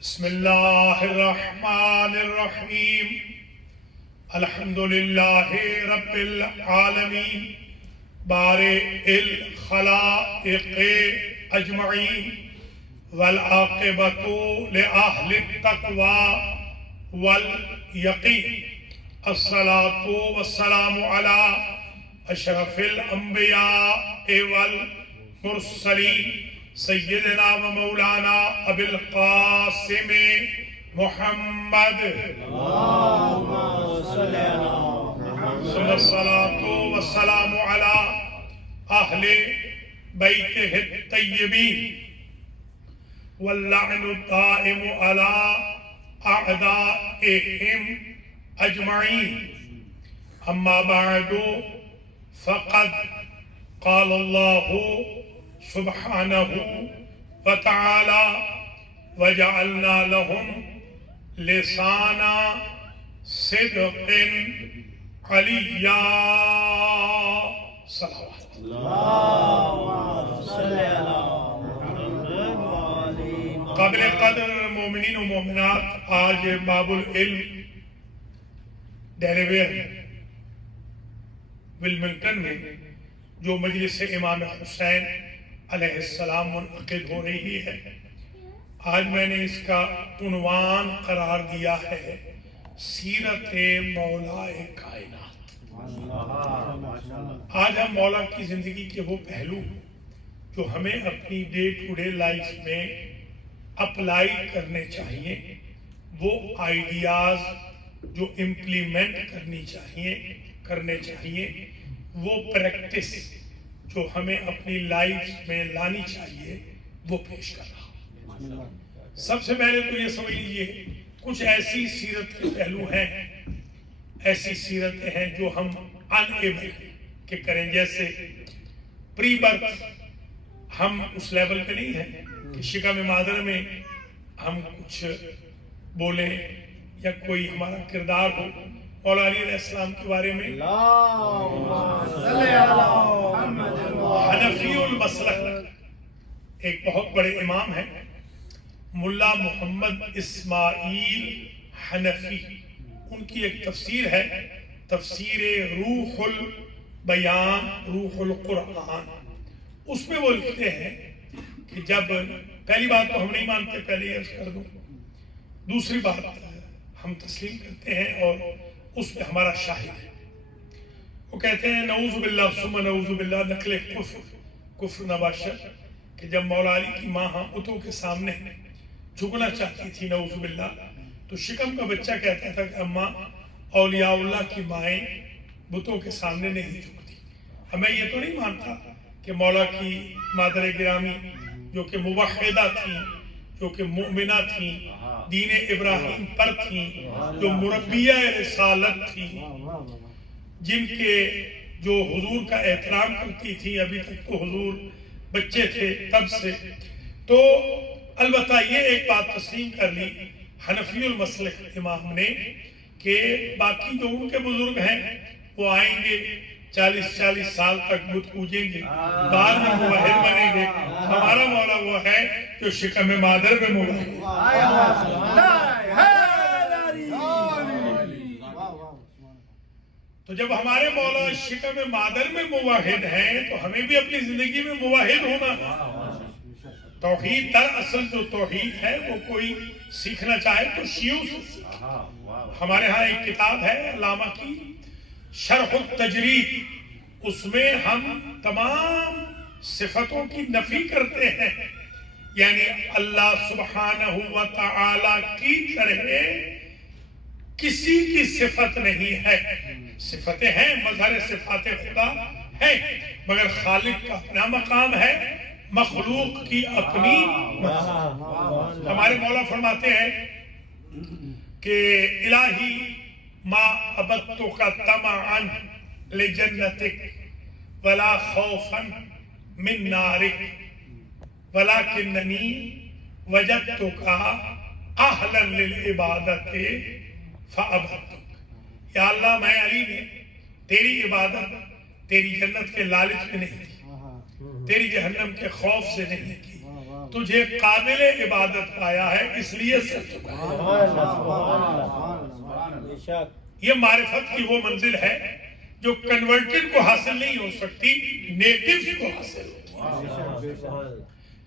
بسم اللہ الرحمن الرحیم الحمد للہ رب العالمین بارئ الخلائق اجمعین والعاقبۃ لأہل التقوی والیقین الصلاۃ والسلام علی اشرف الانبیاء والمرسلین سیدنا و مولانا ابی القاسم محمد ثم الصلاۃ والسلام علی اہل بیتہ الطیبین واللعن الدائم علی اعدائہم اجمعین اما بعد فقد قال اللہ سبحانہ وتعالی وجعلنا لهم لسان صدق علیا صلوات قابل قدر مومنین و مومنات، آج باب العلم ڈیلیویر ولمنگٹن میں جو مجلس امام حسین علیہ السلام منعقد ہو رہی ہے، آج میں نے اس کا عنوان قرار دیا ہے سیرت مولا کائنات۔ آج ہم مولا کی زندگی کے وہ پہلو جو ہمیں اپنی ڈے ٹو ڈے لائف میں اپلائی کرنے چاہیے، وہ آئیڈیاز جو امپلیمنٹ کرنے چاہیے، وہ پریکٹس جو ہمیں اپنی لائف میں لانی چاہیے، وہ پیش کر رہا ہوں۔ سب سے پہلے تو یہ سمجھ لیجیے، کچھ ایسی سیرت کے پہلو ہیں، ایسی سیرتیں ہیں جو ہم انیبل کہ کریں، جیسے پری برتھ ہم اس لیول پہ نہیں ہیں کہ شکم مادر میں ہم کچھ بولیں یا کوئی ہمارا کردار ہو۔ مولا علی علیہ السلام کے بارے میں حنفی المسلک ایک بہت بڑے امام ہیں، ملا محمد اسماعیل حنفی، ان کی ایک تفسیر ہے، تفسیر روح البیان، روح القرآن۔ اس میں وہ لکھتے ہیں کہ جب پہلی بات تو ہم نہیں مانتے، پہلے عرض کر دوں، دوسری بات ہم تسلیم کرتے ہیں اور اس میں ہمارا شاہد ہے۔ وہ کہتے ہیں نعوذ باللہ ثم نعوذ باللہ نقل کفر نباشر، کہ جب مولا علی کی ماں بتوں کے سامنے جھکنا چاہتی تھی نعوذ باللہ، تو شکم کا بچہ کہتا تھا کہ اماں اولیاء اللہ کی مائیں بتوں کے سامنے نہیں جھکتی۔ ہمیں یہ تو نہیں مانتا کہ مولا کی مادر گرامی جو کہ موحدہ تھیں، جو کہ مؤمنہ تھیں، دین ابراہیم پر تھیں، جو مربیہ رسالت تھیں، جن کے جو حضور کا احترام کرتی تھی، ابھی تک تو حضور بچے تھے تب سے، تو البتہ یہ ایک بات تسلیم کر لی حنفی المسلک امام نے کہ باقی جو ان کے بزرگ ہیں وہ آئیں گے 40 سال تک بت پوجیں گے، بعد میں موحد بنیں گے۔ ہمارا مولا وہ ہے جو شکم مادر میں موحد ہے۔ تو جب ہمارے مولا شکم مادر میں موحد ہیں تو ہمیں بھی اپنی زندگی میں موحد ہونا ہے۔ توحید دراصل جو توحید ہے وہ کوئی سیکھنا چاہے تو شیعوں سے سیکھے۔ ہمارے ہاں ایک کتاب ہے علامہ کی شرح التجرید، اس میں ہم تمام صفتوں کی نفی کرتے ہیں، یعنی اللہ سبحانہ و تعالی کی طرح کسی کی صفت نہیں ہے۔ صفتیں ہیں، مظہر صفات خدا ہیں، مگر خالق کا اپنا مقام ہے، مخلوق کی اپنی مقام۔ ہمارے مولا فرماتے ہیں کہ الہی ما عبدتک طمعا لجنتک ولا خوفا من نارک ولکننی وجدتک اہلا للعبادت فعبدتک۔ یا اللہ، میں علی نے تیری عبادت تیری جنت کے لالچ میں نہیں کی، تیری جہنم کے خوف سے نہیں کی، تجھے قابل عبادت پایا ہے اس لیے سر جھکایا۔ یہ معرفت کی وہ منزل ہے جو کنورٹڈ کو حاصل نہیں ہو سکتی، نیٹیوز کو حاصل ہوتی ہے۔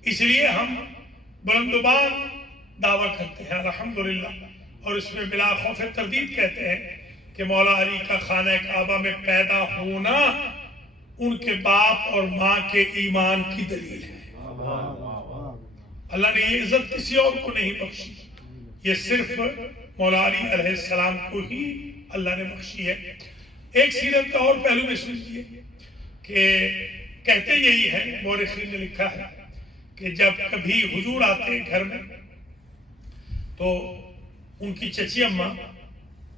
اس لیے ہم بلند و بال دعویٰ کرتے ہیں الحمدللہ، اور اس میں بلا خوف تردید کہتے ہیں کہ مولا علی کا خانہ کعبہ میں پیدا ہونا ان کے باپ اور ماں کے ایمان کی دلیل ہے۔ اللہ نے یہ عزت کسی اور کو نہیں بخشی، یہ صرف مولا علی علیہ السلام کو ہی اللہ نے بخشی ہے۔ ایک سیرت کا اور پہلو میں سنیے کہ کہتے یہی ہے، مورخین نے لکھا ہے کہ جب کبھی حضور آتے گھر میں تو ان کی چچی اماں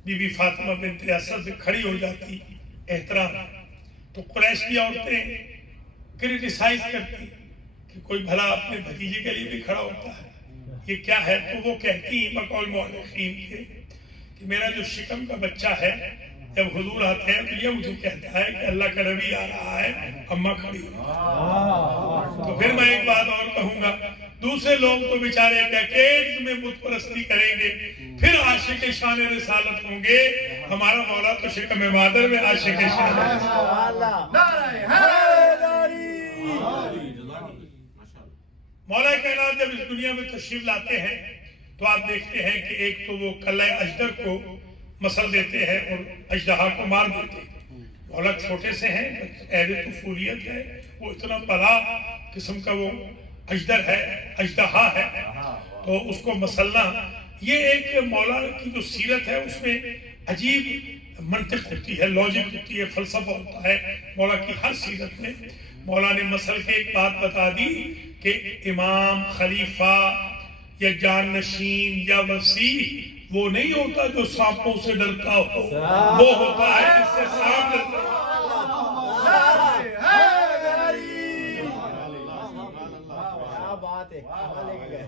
بی بی فاطمہ بنت اسد کھڑی ہو جاتی احترام، تو قریش کی عورتیں کرٹیسائز کرتی کہ کوئی بھلا اپنے بھتیجے کے لیے بھی کھڑا ہوتا ہے، یہ کیا ہے؟ تو وہ کہتی ہیں بقول مورخین کے کہ میرا جو شکم کا بچہ ہے جب حضور آتے ہیں تو یہ مجھے کہتا ہے کہ اللہ کا نبی آ رہا ہے، اماں کھڑی ہو۔ تو پھر میں ایک بات اور کہوں گا، دوسرے لوگ تو بیچارے ڈیکیڈز میں بت پرستی کریں گے، پھر عاشق شان رسالت ہوں گے، ہمارا مولا تو شکم مادر میں عاشق شان مولا کائنات جب اس دنیا میں تشریف لاتے ہیں تو آپ دیکھتے ہیں کہ ایک تو وہ کلہ اجدر کو مسل دیتے ہیں اور اژدہا کو مار دیتے ہیں۔ مولا چھوٹے سے ہیں، عہد طفولیت ہے، وہ اتنا بڑا قسم کا وہ اجدر ہے، اژدہا ہے، تو اس کو مسلنا، یہ ایک مولا کی جو سیرت ہے اس میں عجیب منطق ہوتی ہے، لاجک ہوتی ہے، فلسفہ ہوتا ہے۔ مولا کی ہر سیرت میں مولا نے مسل کے ایک بات بتا دی کہ امام، خلیفہ یا جانشین یا وسیع وہ نہیں ہوتا جو سانپوں سے ڈرتا ہو، وہ ہوتا ہے جس سے سانپ ڈرتا ہو۔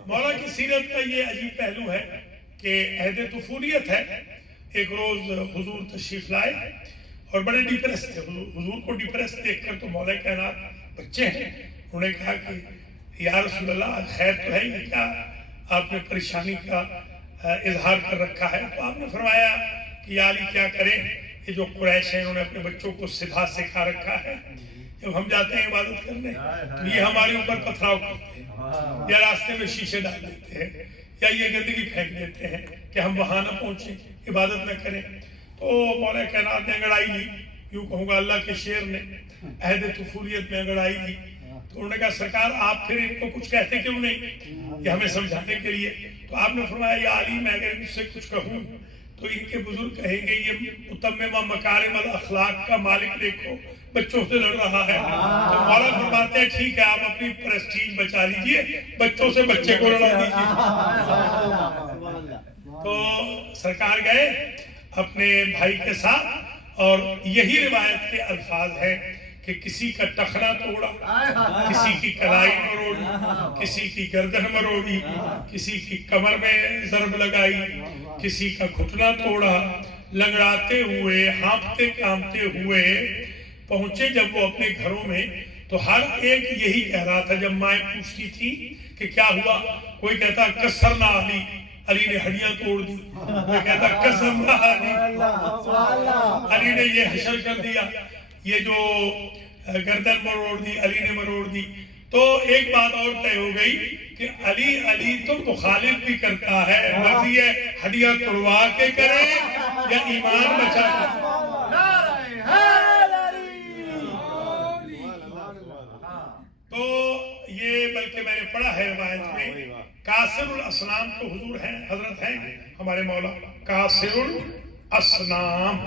مولا کی سیرت کا یہ عجیب پہلو ہے کہ عہد طفولیت ہے۔ ایک روز حضور تشریف لائے اور بڑے ڈپریس تھے، حضور کو ڈپریس دیکھ کر تو مولا کائنات بچے ہیں، انہوں نے کہا کہ یا رسول اللہ خیر تو ہے، یہ کیا آپ نے پریشانی کا اظہار کر رکھا ہے؟ تو آپ نے فرمایا کہ یا علی کیا کریں، یہ جو قریش ہیں انہوں نے اپنے بچوں کو سدھا سکھا رکھا ہے، جب ہم جاتے ہیں عبادت کرنے تو یہ ہمارے اوپر پتھراؤ کرتے ہیں، یا راستے میں شیشے ڈال دیتے ہیں، یا یہ گندگی پھینک دیتے ہیں کہ ہم وہاں نہ پہنچیں، عبادت نہ کریں۔ تو مولا کائنات نے انگڑائی لی، یوں کہوں گا اللہ کے شیر نے عہد طفولیت میں انگڑائی لی، تو انہوں نے کہا سرکار آپ پھر ان کو کچھ کہتے کیوں نہیں، یہ ہمیں سمجھانے کے لیے؟ تو آپ نے فرمایا یا علی میں اگر ان سے کچھ کہوں تو ان کے بزرگ کہیں گے یہ متممہ مکارم الاخلاق کا مالک دیکھو بچوں سے لڑ رہا ہے۔ تو مولا فرماتے ہیں ٹھیک ہے آپ اپنی پریسٹیج بچا لیجئے، بچوں سے بچے کو لڑا دیجئے۔ تو سرکار گئے اپنے بھائی کے ساتھ، اور یہی روایت کے الفاظ ہیں کہ کسی کا ٹخنا توڑا، کسی کی کلائی مروڑی، کسی کی گردن مروڑی، کسی کی کمر میں ضرب لگائی، کسی کا گھٹنا توڑا، لنگڑاتے ہوئے ہانپتے کامتے ہوئے پہنچے جب وہ اپنے گھروں میں، تو ہر ایک یہی کہہ رہا تھا۔ جب مائیں پوچھتی تھی کہ کیا ہوا، کوئی کہتا کسرنا علی، علی نے ہڈیاں توڑ دی، کوئی کہتا کسرنا علی نے یہ حشر کر دیا، یہ جو گردن مروڑ دی علی نے مروڑ دی۔ تو ایک بات اور طے ہو گئی کہ علی تو مخالف بھی کرتا ہے، مرضی ہے ہڈیاں توڑوا کے کرے یا ایمان بچا کر۔ تو یہ بلکہ میں نے پڑھا ہے روایت میں کاسر الاسنام تو حضور ہیں، حضرت ہیں ہمارے مولا، کاسر الاسنام،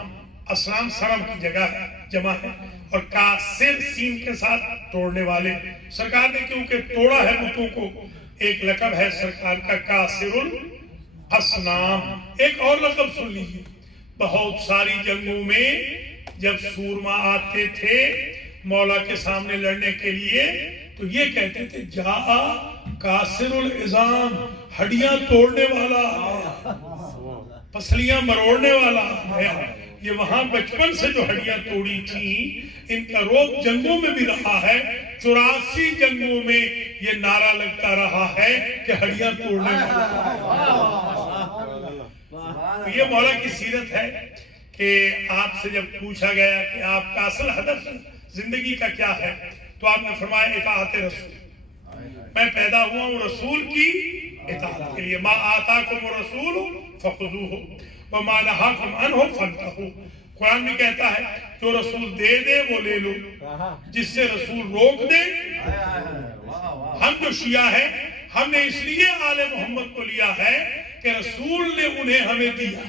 اسنام سرم کی جگہ ہے، جمع ہے، اور کاسر سین کے ساتھ توڑنے والے۔ سرکار نے کیونکہ توڑا ہے بتوں کو، ایک لقب ہے سرکار کا کاسر الاسنام۔ ایک اور لقب سن لیجیے، بہت ساری جنگوں میں جب سورما آتے تھے مولا کے سامنے لڑنے کے لیے تو یہ کہتے تھے جا کاسر العظام، ہڈیاں توڑنے والا، پسلیاں مروڑنے والا ہے۔ یہ وہاں بچپن سے جو ہڈیاں توڑی تھیں ان کا روگ جنگوں میں بھی رہا ہے، 84 جنگوں میں یہ نعرہ لگتا رہا ہے کہ ہڈیاں توڑنے والا۔ یہ مولا کی سیرت ہے کہ آپ سے جب پوچھا گیا کہ آپ کا اصل ہدف زندگی کا کیا ہے تو آپ نے فرمایا اطاعت رسول، میں پیدا ہوا ہوں رسول کی اطاعت کے لیے۔ ما آتاکم الرسول فخذوہ وما نہاکم عنہ فانتہوا۔ قرآن میں کہتا ہے جو رسول دے دے وہ لے لو، جس سے رسول روک دے۔ ہم جو شیعہ ہیں ہم نے اس لیے آل محمد کو لیا ہے کہ رسول نے انہیں ہمیں دیا۔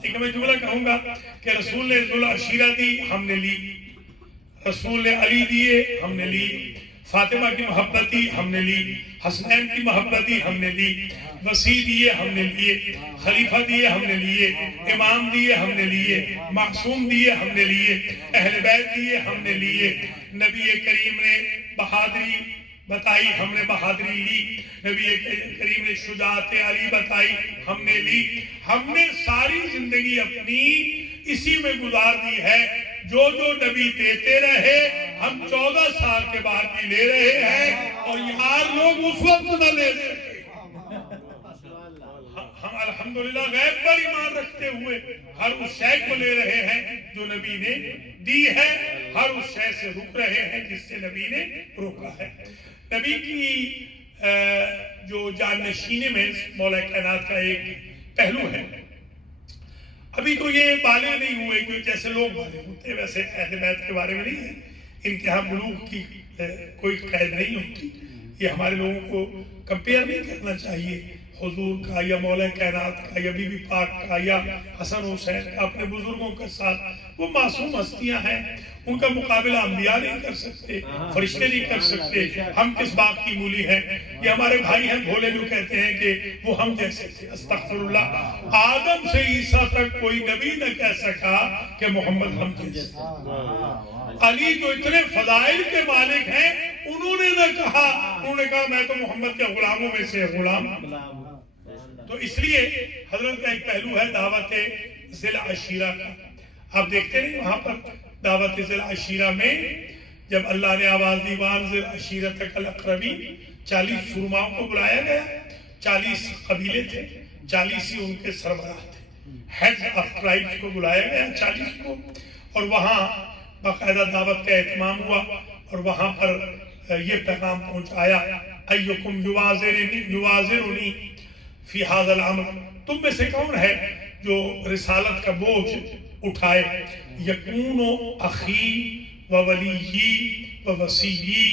ٹھیک ہے، میں جملہ کہوں گا کہ رسول نے ذو العشیرہ دی، ہم نے لی۔ رسول نے علی دیے، ہم نے لی۔ فاطمہ کی محبت دی، ہم نے لی۔ حسنین کی محبت دی، ہم نے لی۔ وسیع دیے، ہم نے لیے۔ خلیفہ دیے، ہم نے لیے۔ امام دیے، ہم نے لیے۔ معصوم دیے، ہم نے لیے۔ اہل بیت دیے، ہم نے لیے۔ نبی کریم نے بہادری بتائی، ہم نے بہادری لی۔ نبی کریم نے شجاعت علی بتائی، ہم نے لی۔ ہم نے ساری زندگی اپنی اسی میں گزار دی ہے۔ جو جو نبی دیتے رہے ہم 14 سال کے بعد بھی لے رہے ہیں، اور یار لوگ اس وقت نہ لے سکے۔ ہم الحمدللہ غیب پر ایمان رکھتے ہوئے ہر اس شے کو لے رہے ہیں جو نبی نے دی ہے، ہر اس شے سے رک رہے ہیں جس سے نبی نے روکا ہے۔ نبی کی جو جانشینی میں مولا کائنات کا ایک پہلو ہے۔ ابھی تو یہ بالغ نہیں ہوئے کہ جیسے لوگ بالغ ہوتے ہیں ویسے اہل بیت کے بارے میں نہیں ہے، ان کے ہاں بلوغ کی کوئی قید نہیں ہوتی۔ یہ ہمارے لوگوں کو کمپیئر نہیں کرنا چاہیے حضور کا یا مولا کائنات کا یا بی بی پاک کا یا حسن حسین کا اپنے بزرگوں کے ساتھ۔ وہ معصوم ہستیاں ہیں، ان کا مقابلہ انبیاء نہیں کر سکتے، فرشتے نہیں کر سکتے۔ ہم کس بات کی مولی ہیں؟ یہ ہمارے بھائی ہیں بھولے جو کہتے ہیں کہ وہ ہم جیسے تھے۔ استغفر اللہ، آدم سے عیسیٰ تک کوئی نبی نہ کہہ سکا کہ محمد ہم جیسے۔ علی جو اتنے فضائل کے مالک ہیں انہوں نے نہ کہا، انہوں نے کہا میں تو محمد کے غلاموں میں سے غلام۔ تو اس لیے حضرت کا ایک پہلو ہے دعوت ذی العشیرہ کا۔ آپ دیکھتے ہیں وہاں پر دعوت ذی العشیرہ میں جب اللہ نے آواز دی وانذر عشیرتک الاقربین، 40 سرماؤں کو بلایا گیا۔ 40 قبیلے تھے، 40 ہی ان کے سربراہ تھے، ہیڈز آف ٹرائبز کو بلایا گیا 40 کو، اور وہاں باقاعدہ دعوت کا اہتمام ہوا اور وہاں پر یہ پیغام پہنچایا ایکم یوازرنی فی ھذا الامر، تم میں سے کون ہے جو رسالت کا بوجھ اٹھائے؟ یکون اخی و ولیی و وصیی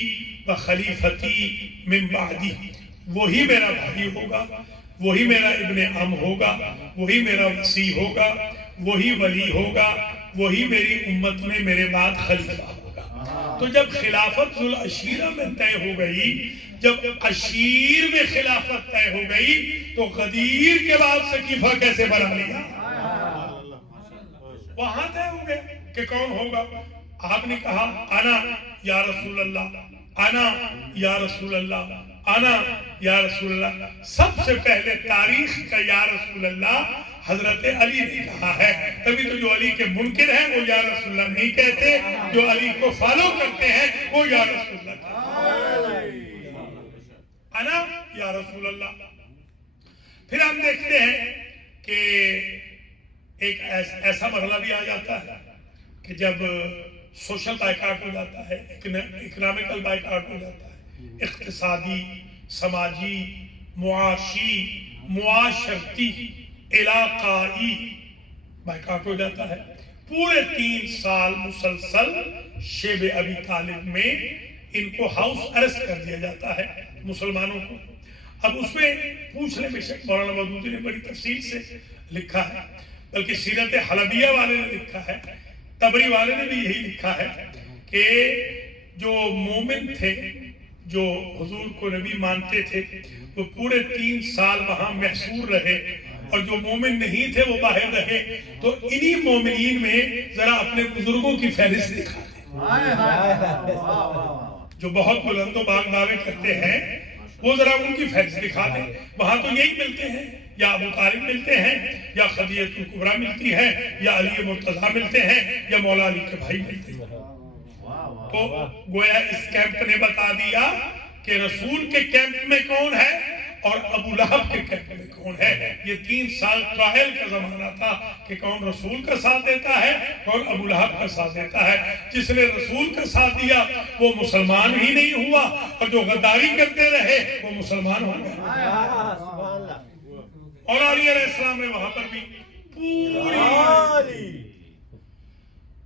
و خلیفتی من بعدی، وہی میرا بھائی ہوگا، وہی میرا ابن عم ہوگا، وہی میرا وصی ہوگا، وہی ولی ہوگا، وہی میری امت میں میرے بعد خلیفہ ہوگا۔ تو جب خلافت ذو العشیرہ میں طے ہو گئی، جب عشیر میں خلافت طے ہو گئی تو غدیر کے بعد سقیفہ کیسے بنا لیا؟ وہاں طے ہو گیا کہ کون ہوگا۔ آپ نے کہا انا یا رسول اللہ، انا یا رسول اللہ، انا یا رسول اللہ۔ سب سے پہلے تاریخ کا یا رسول اللہ حضرت علی نے کہا ہے، تبھی تو جو علی کے منکر ہیں وہ یا رسول اللہ نہیں کہتے، جو علی کو فالو کرتے ہیں وہ یا رسول اللہ کہتے ہیں۔ انا یا رسول اللہ۔ پھر ہم دیکھتے ہیں کہ ایک ایسا مرحلہ بھی آ جاتا ہے کہ جب سوشل بائیکاٹ ہو جاتا ہے، اکنامکل بائیکاٹ ہو جاتا ہے، اقتصادی، سماجی، معاشی، معاشرتی، علاقائی بائیکاٹ ہو جاتا ہے۔ پورے 3 سال مسلسل شیب ابی طالب میں ان کو ہاؤس ارسٹ کر دیا جاتا ہے مسلمانوں کو۔ اب اس میں پوچھنے میں شک مولانا مودودی نے بڑی تفصیل سے لکھا ہے، بلکہ سیرت حلبیہ والے نے لکھا ہے، تبری والے نے بھی یہی لکھا ہے کہ جو مومن تھے، جو حضور کو نبی مانتے تھے، وہ پورے 3 سال وہاں محصور رہے، اور جو مومن نہیں تھے وہ باہر رہے۔ تو انہی مومنین میں ذرا اپنے بزرگوں کی فہرست دکھا دیں جو بہت بلند و باغ دعوے کرتے ہیں، وہ ذرا ان کی فہرست دکھا دیں۔ وہاں تو یہی ملتے ہیں، یا ابو طالب ملتے ہیں، یا خدیجہ الکبریٰ ملتی ہے، یا علی مرتضیٰ ملتے ہیں، یا مولا علی کے بھائی ملتے ہیں۔ تو گویا اس کیمپ نے بتا دیا کہ رسول کے کیمپ میں کون ہے اور ابو لہب کے کیمپ میں کون ہے. یہ 3 سال ٹرائل کا زمانہ تھا کہ کون رسول کا ساتھ دیتا ہے کون ابو لہب کا ساتھ دیتا ہے. جس نے رسول کا ساتھ دیا وہ مسلمان ہی نہیں ہوا اور جو غداری کرتے رہے وہ مسلمان ہو گئے. اور علی علیہ السلام نے وہاں پر بھی پوری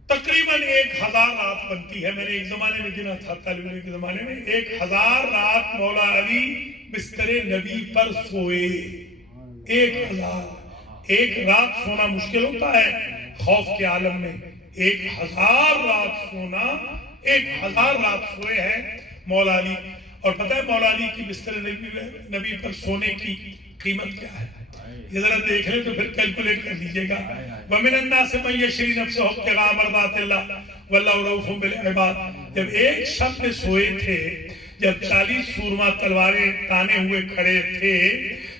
تقریباً 1000 رات بنتی ہے. میں نے ایک زمانے میں گنا تھا طالب علم کے زمانے میں 1000 رات مولا علی بستر نبی پر سوئے. 1000 ایک رات سونا مشکل ہوتا ہے خوف کے عالم میں. 1000 رات سونا 1000 رات سوئے ہیں مولا علی. اور پتہ ہے مولا علی کی بستر نبی پر سونے کی قیمت کیا ہے؟ یہ ذرا دیکھ لیں تو پھر کیلکولیٹ کر لیجئے گا. وَمِنَ النَّاسِ مَن يَشْرِي نَفْسَهُ ابْتِغَاءَ مَرْضَاتِ اللَّهِ وَاللَّهُ رَءُوفٌ بِالْعِبَادِ. جب ایک شب میں سوئے تھے، جب 40 سورما تلواریں تانے ہوئے کھڑے تھے،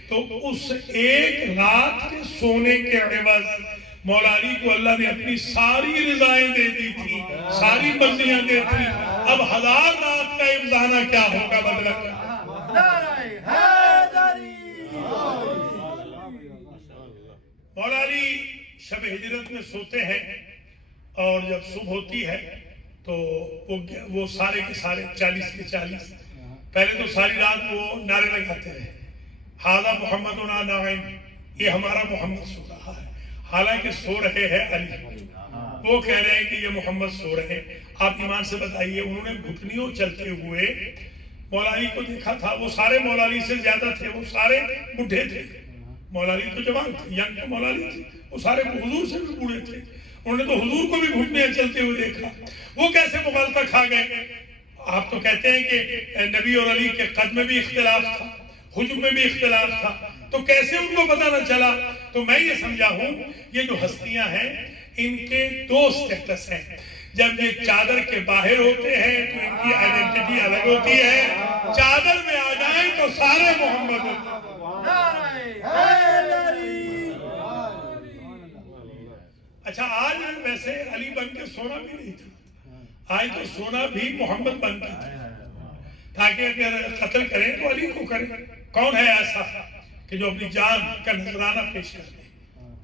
تو اس ایک رات کے سونے کے عوض مولا علی کو اللہ نے اپنی ساری رضائیں دے دی تھی، ساری مرضیاں دے دی. اب 1000 رات کا امتحانہ کیا ہوگا، بدلہ کیا؟ مولا علی شب ہجرت میں سوتے ہیں اور جب صبح ہوتی ہے تو وہ سارے کے سارے 40 کے 40 پہلے تو ساری رات وہ نعرے لگاتے رہے، ھذا محمدنا نائم، یہ ہمارا محمد سو رہا ہے. حالانکہ سو رہے ہیں علی، وہ کہہ رہے ہیں کہ یہ محمد سو رہے ہیں. آپ ایمان سے بتائیے، انہوں نے گھٹنیوں چلتے ہوئے مولا علی کو دیکھا تھا. وہ سارے مولا علی سے زیادہ تھے، وہ سارے بڈھے تھے. مولا علی تو جوان تھے، ینگ تو مولا علی تھے، وہ سارے حضور سے بھی بوڑھے تھے. انہوں نے تو حضور کو بھی گھٹنے چلتے ہوئے دیکھا. وہ کیسے مغالطہ کھا گئے؟ آپ تو کہتے ہیں کہ نبی اور علی کے قد میں بھی اختلاف تھا، حجم میں بھی اختلاف تھا، تو کیسے ان کو پتہ نہ چلا؟ تو میں یہ سمجھا ہوں یہ جو ہستیاں ہیں ان کے 2 سٹیٹس ہیں. جب یہ چادر کے باہر ہوتے ہیں تو ان کی آئیڈینٹی الگ ہوتی ہے، چادر میں آ جائیں تو سارے محمد ہوتے ہیں. اچھا آج ویسے علی بن کے سونا بھی نہیں تھا، آج تو سونا بھی محمد بن کے تھا، تاکہ اگر قتل کریں تو علی کو کریں. کون ہے ایسا کہ جو اپنی جان کا نذرانہ پیش کر دے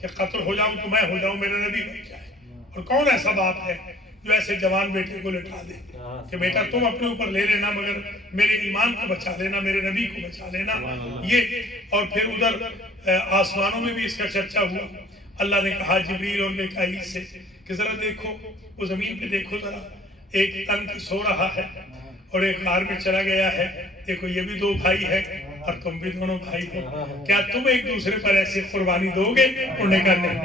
کہ قتل ہو جاؤں تو میں ہو جاؤں، میرا نبی بن جائے؟ اور کون ایسا باپ ہے جو ایسے جوان بیٹے کو لٹا دے کہ بیٹا تم اپنے اوپر لے لینا مگر میرے ایمان کو بچا لینا، میرے نبی کو بچا لینا. یہ اور پھر ادھر آسمانوں میں بھی اس کا چرچا ہوا. اللہ نے کہا جبریل اور میکائیل سے کہ ذرا دیکھو، وہ زمین پہ دیکھو ذرا، ایک تن کی سو رہا ہے اور ایک غار میں چلا گیا ہے. دیکھو یہ بھی 2 بھائی ہے اور تم بھی دونوں بھائی ہو، کیا تم ایک دوسرے پر ایسی قربانی دو گے؟ انہوں نے کہا نہیں،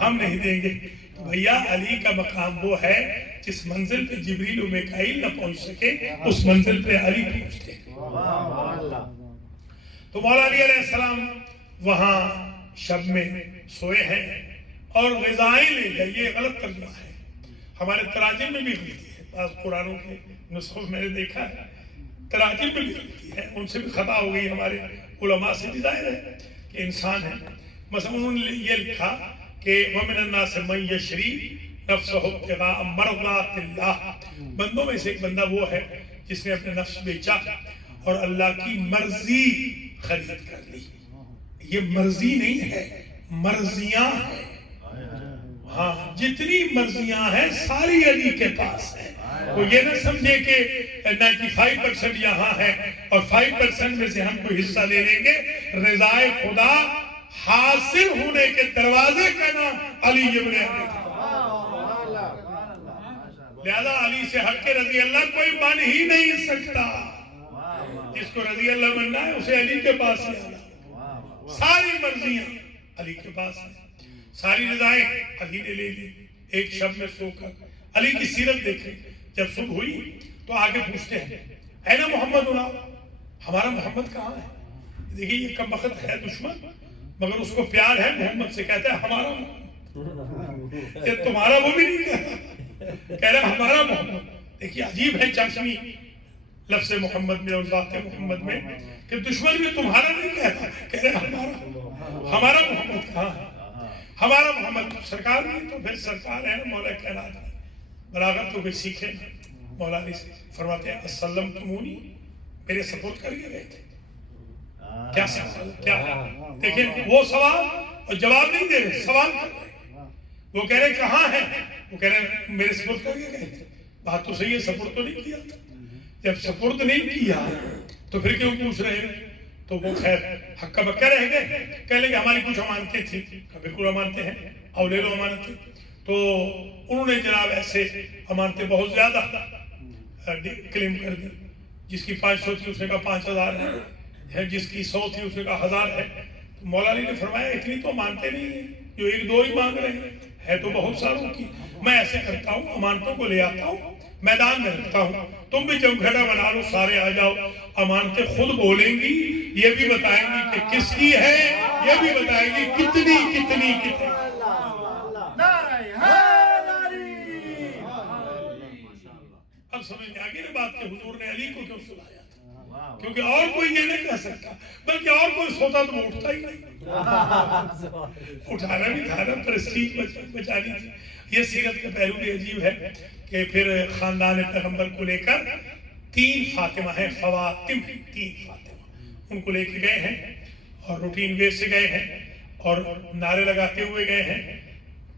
ہم نہیں دیں گے. تو بھیا علی کا مقام وہ ہے جس منزل پہ جبریل و میکائیل نہ پہنچ سکے، اس منزل پہ علی پہنچتے. تو مولا علی علیہ السلام وہاں شب میں سوئے ہیں اور غذائیں لے گئے. یہ غلط ترجمہ ہے، ہمارے تراجم میں بھی غلطی ہے. بعض قرآنوں کے نسخوں میں نے دیکھا ہے تراجم میں بھی غلطی ہے، ان سے بھی خطا ہو گئی. ہمارے علماء سے بھی ظاہر ہے کہ انسان ہے. مثلا انہوں نے یہ لکھا کہ وَمِنَ النَّاسِ مَن يَشْرِي نَفْسَهُ ابْتِغَاءَ مَرْضَاتِ اللَّهِ. بندوں میں سے ایک بندہ وہ ہے جس نے اپنے نفس بیچا اور اللہ کی مرضی خرید کر لی. یہ مرضی نہیں ہے، مرضیاں ہیں. ہاں جتنی مرضیاں ہیں ساری علی کے پاس ہیں. وہ یہ نہ سمجھے کہ 95% یہاں ہے اور 5% میں سے ہم کو حصہ لے لیں گے. رضائے خدا حاصل ہونے کے دروازے کا نام علی ابن ابی طالب. لہذا علی سے ہٹ کے رضی اللہ کوئی بن ہی نہیں سکتا. جس کو رضی اللہ بننا ہے اسے علی کے پاس ہی آنا. ساری مرضیاں علی کے پاس ہیں، ساری رضائیں علی نے لے لی. ایک شب میں سو کر علی کی سیرت دیکھیں. جب صبح ہوئی تو آگے پوچھتے ہیں اے نا محمد ہونا، ہمارا محمد کہاں ہے؟ دیکھیے یہ کم وقت ہے دشمن مگر اس کو پیار ہے محمد سے. کہتا ہے ہمارا محمد، کہ تمہارا وہ بھی نہیں کہہ رہا ہمارا محمد. دیکھیے عجیب ہے چاشنی لفظ محمد میں اور ذات محمد میں کہ دشمن بھی تمہارا نہیں کہتا، کہہ رہا ہمارا محمد کہاں ہے؟ ہمارا محمد سرکار نہیں تو پھر سرکار ہے مولا کائنات. بلاغت تو کوئی سیکھے نا. مولا علی سے فرماتے ہیں اسلم تمونی، میرے سپورٹ کر کے گئے تھے؟ کیا سوال، کیا دیکھیں وہ سوال اور جواب نہیں دے رہے، سوال کر رہے. وہ کہہ رہے کہاں ہیں، وہ کہہ رہے میرے سپورٹ کر کے گئے تھے. بات تو صحیح ہے، سپورٹ تو نہیں کیا تھا. جب سپورٹ نہیں کیا تو پھر کیوں پوچھ رہے ہیں؟ تو وہ خیر ہکا بکا رہ گئے. کہہ لیں کہ ہماری کچھ امانتیں تھیں. بالکل امانتیں ہیں، اور لے لو امانتیں. تو انہوں نے جناب ایسے امانتیں بہت زیادہ کلیم کر دی. جس کی 500 تھی اس نے کہا 5000 ہے، جس کی 100 تھی اس نے کہا 1000 ہے. تو مولا علی نے فرمایا اتنی تو مانتے نہیں ہیں، جو ایک دو ہی مانگ رہے ہیں، ہے تو بہت ساروں کی. میں ایسے کرتا ہوں، امانتوں کو لے آتا ہوں، میدان میں رکھتا ہوں، تم بھی جمگھٹا بنا لو، سارے آ جاؤ. امانتیں خود بولیں گی، یہ بھی بتائیں گی کہ کس کی ہے، یہ بھی بتائیں گی کتنی کتنی کتنی. اب سمجھ میں آگے نا بات کہ حضور نے علی کو کیوں سلایا تھا؟ کیونکہ اور کوئی یہ نہیں کہہ سکتا، بلکہ اور کوئی سوتا تو اٹھتا ہی نہیں. اٹھانا بھی تھا نا، پرسٹیج بچانی تھی. یہ سیرت کا پہلو بھی عجیب ہے کہ پھر خاندان پیغمبر کو لے کر 3 فاطمہ ہیں، خواتم 3 فاطمہ، ان کو لے کے گئے ہیں اور روٹین وے سے گئے ہیں اور نعرے لگاتے ہوئے گئے ہیں،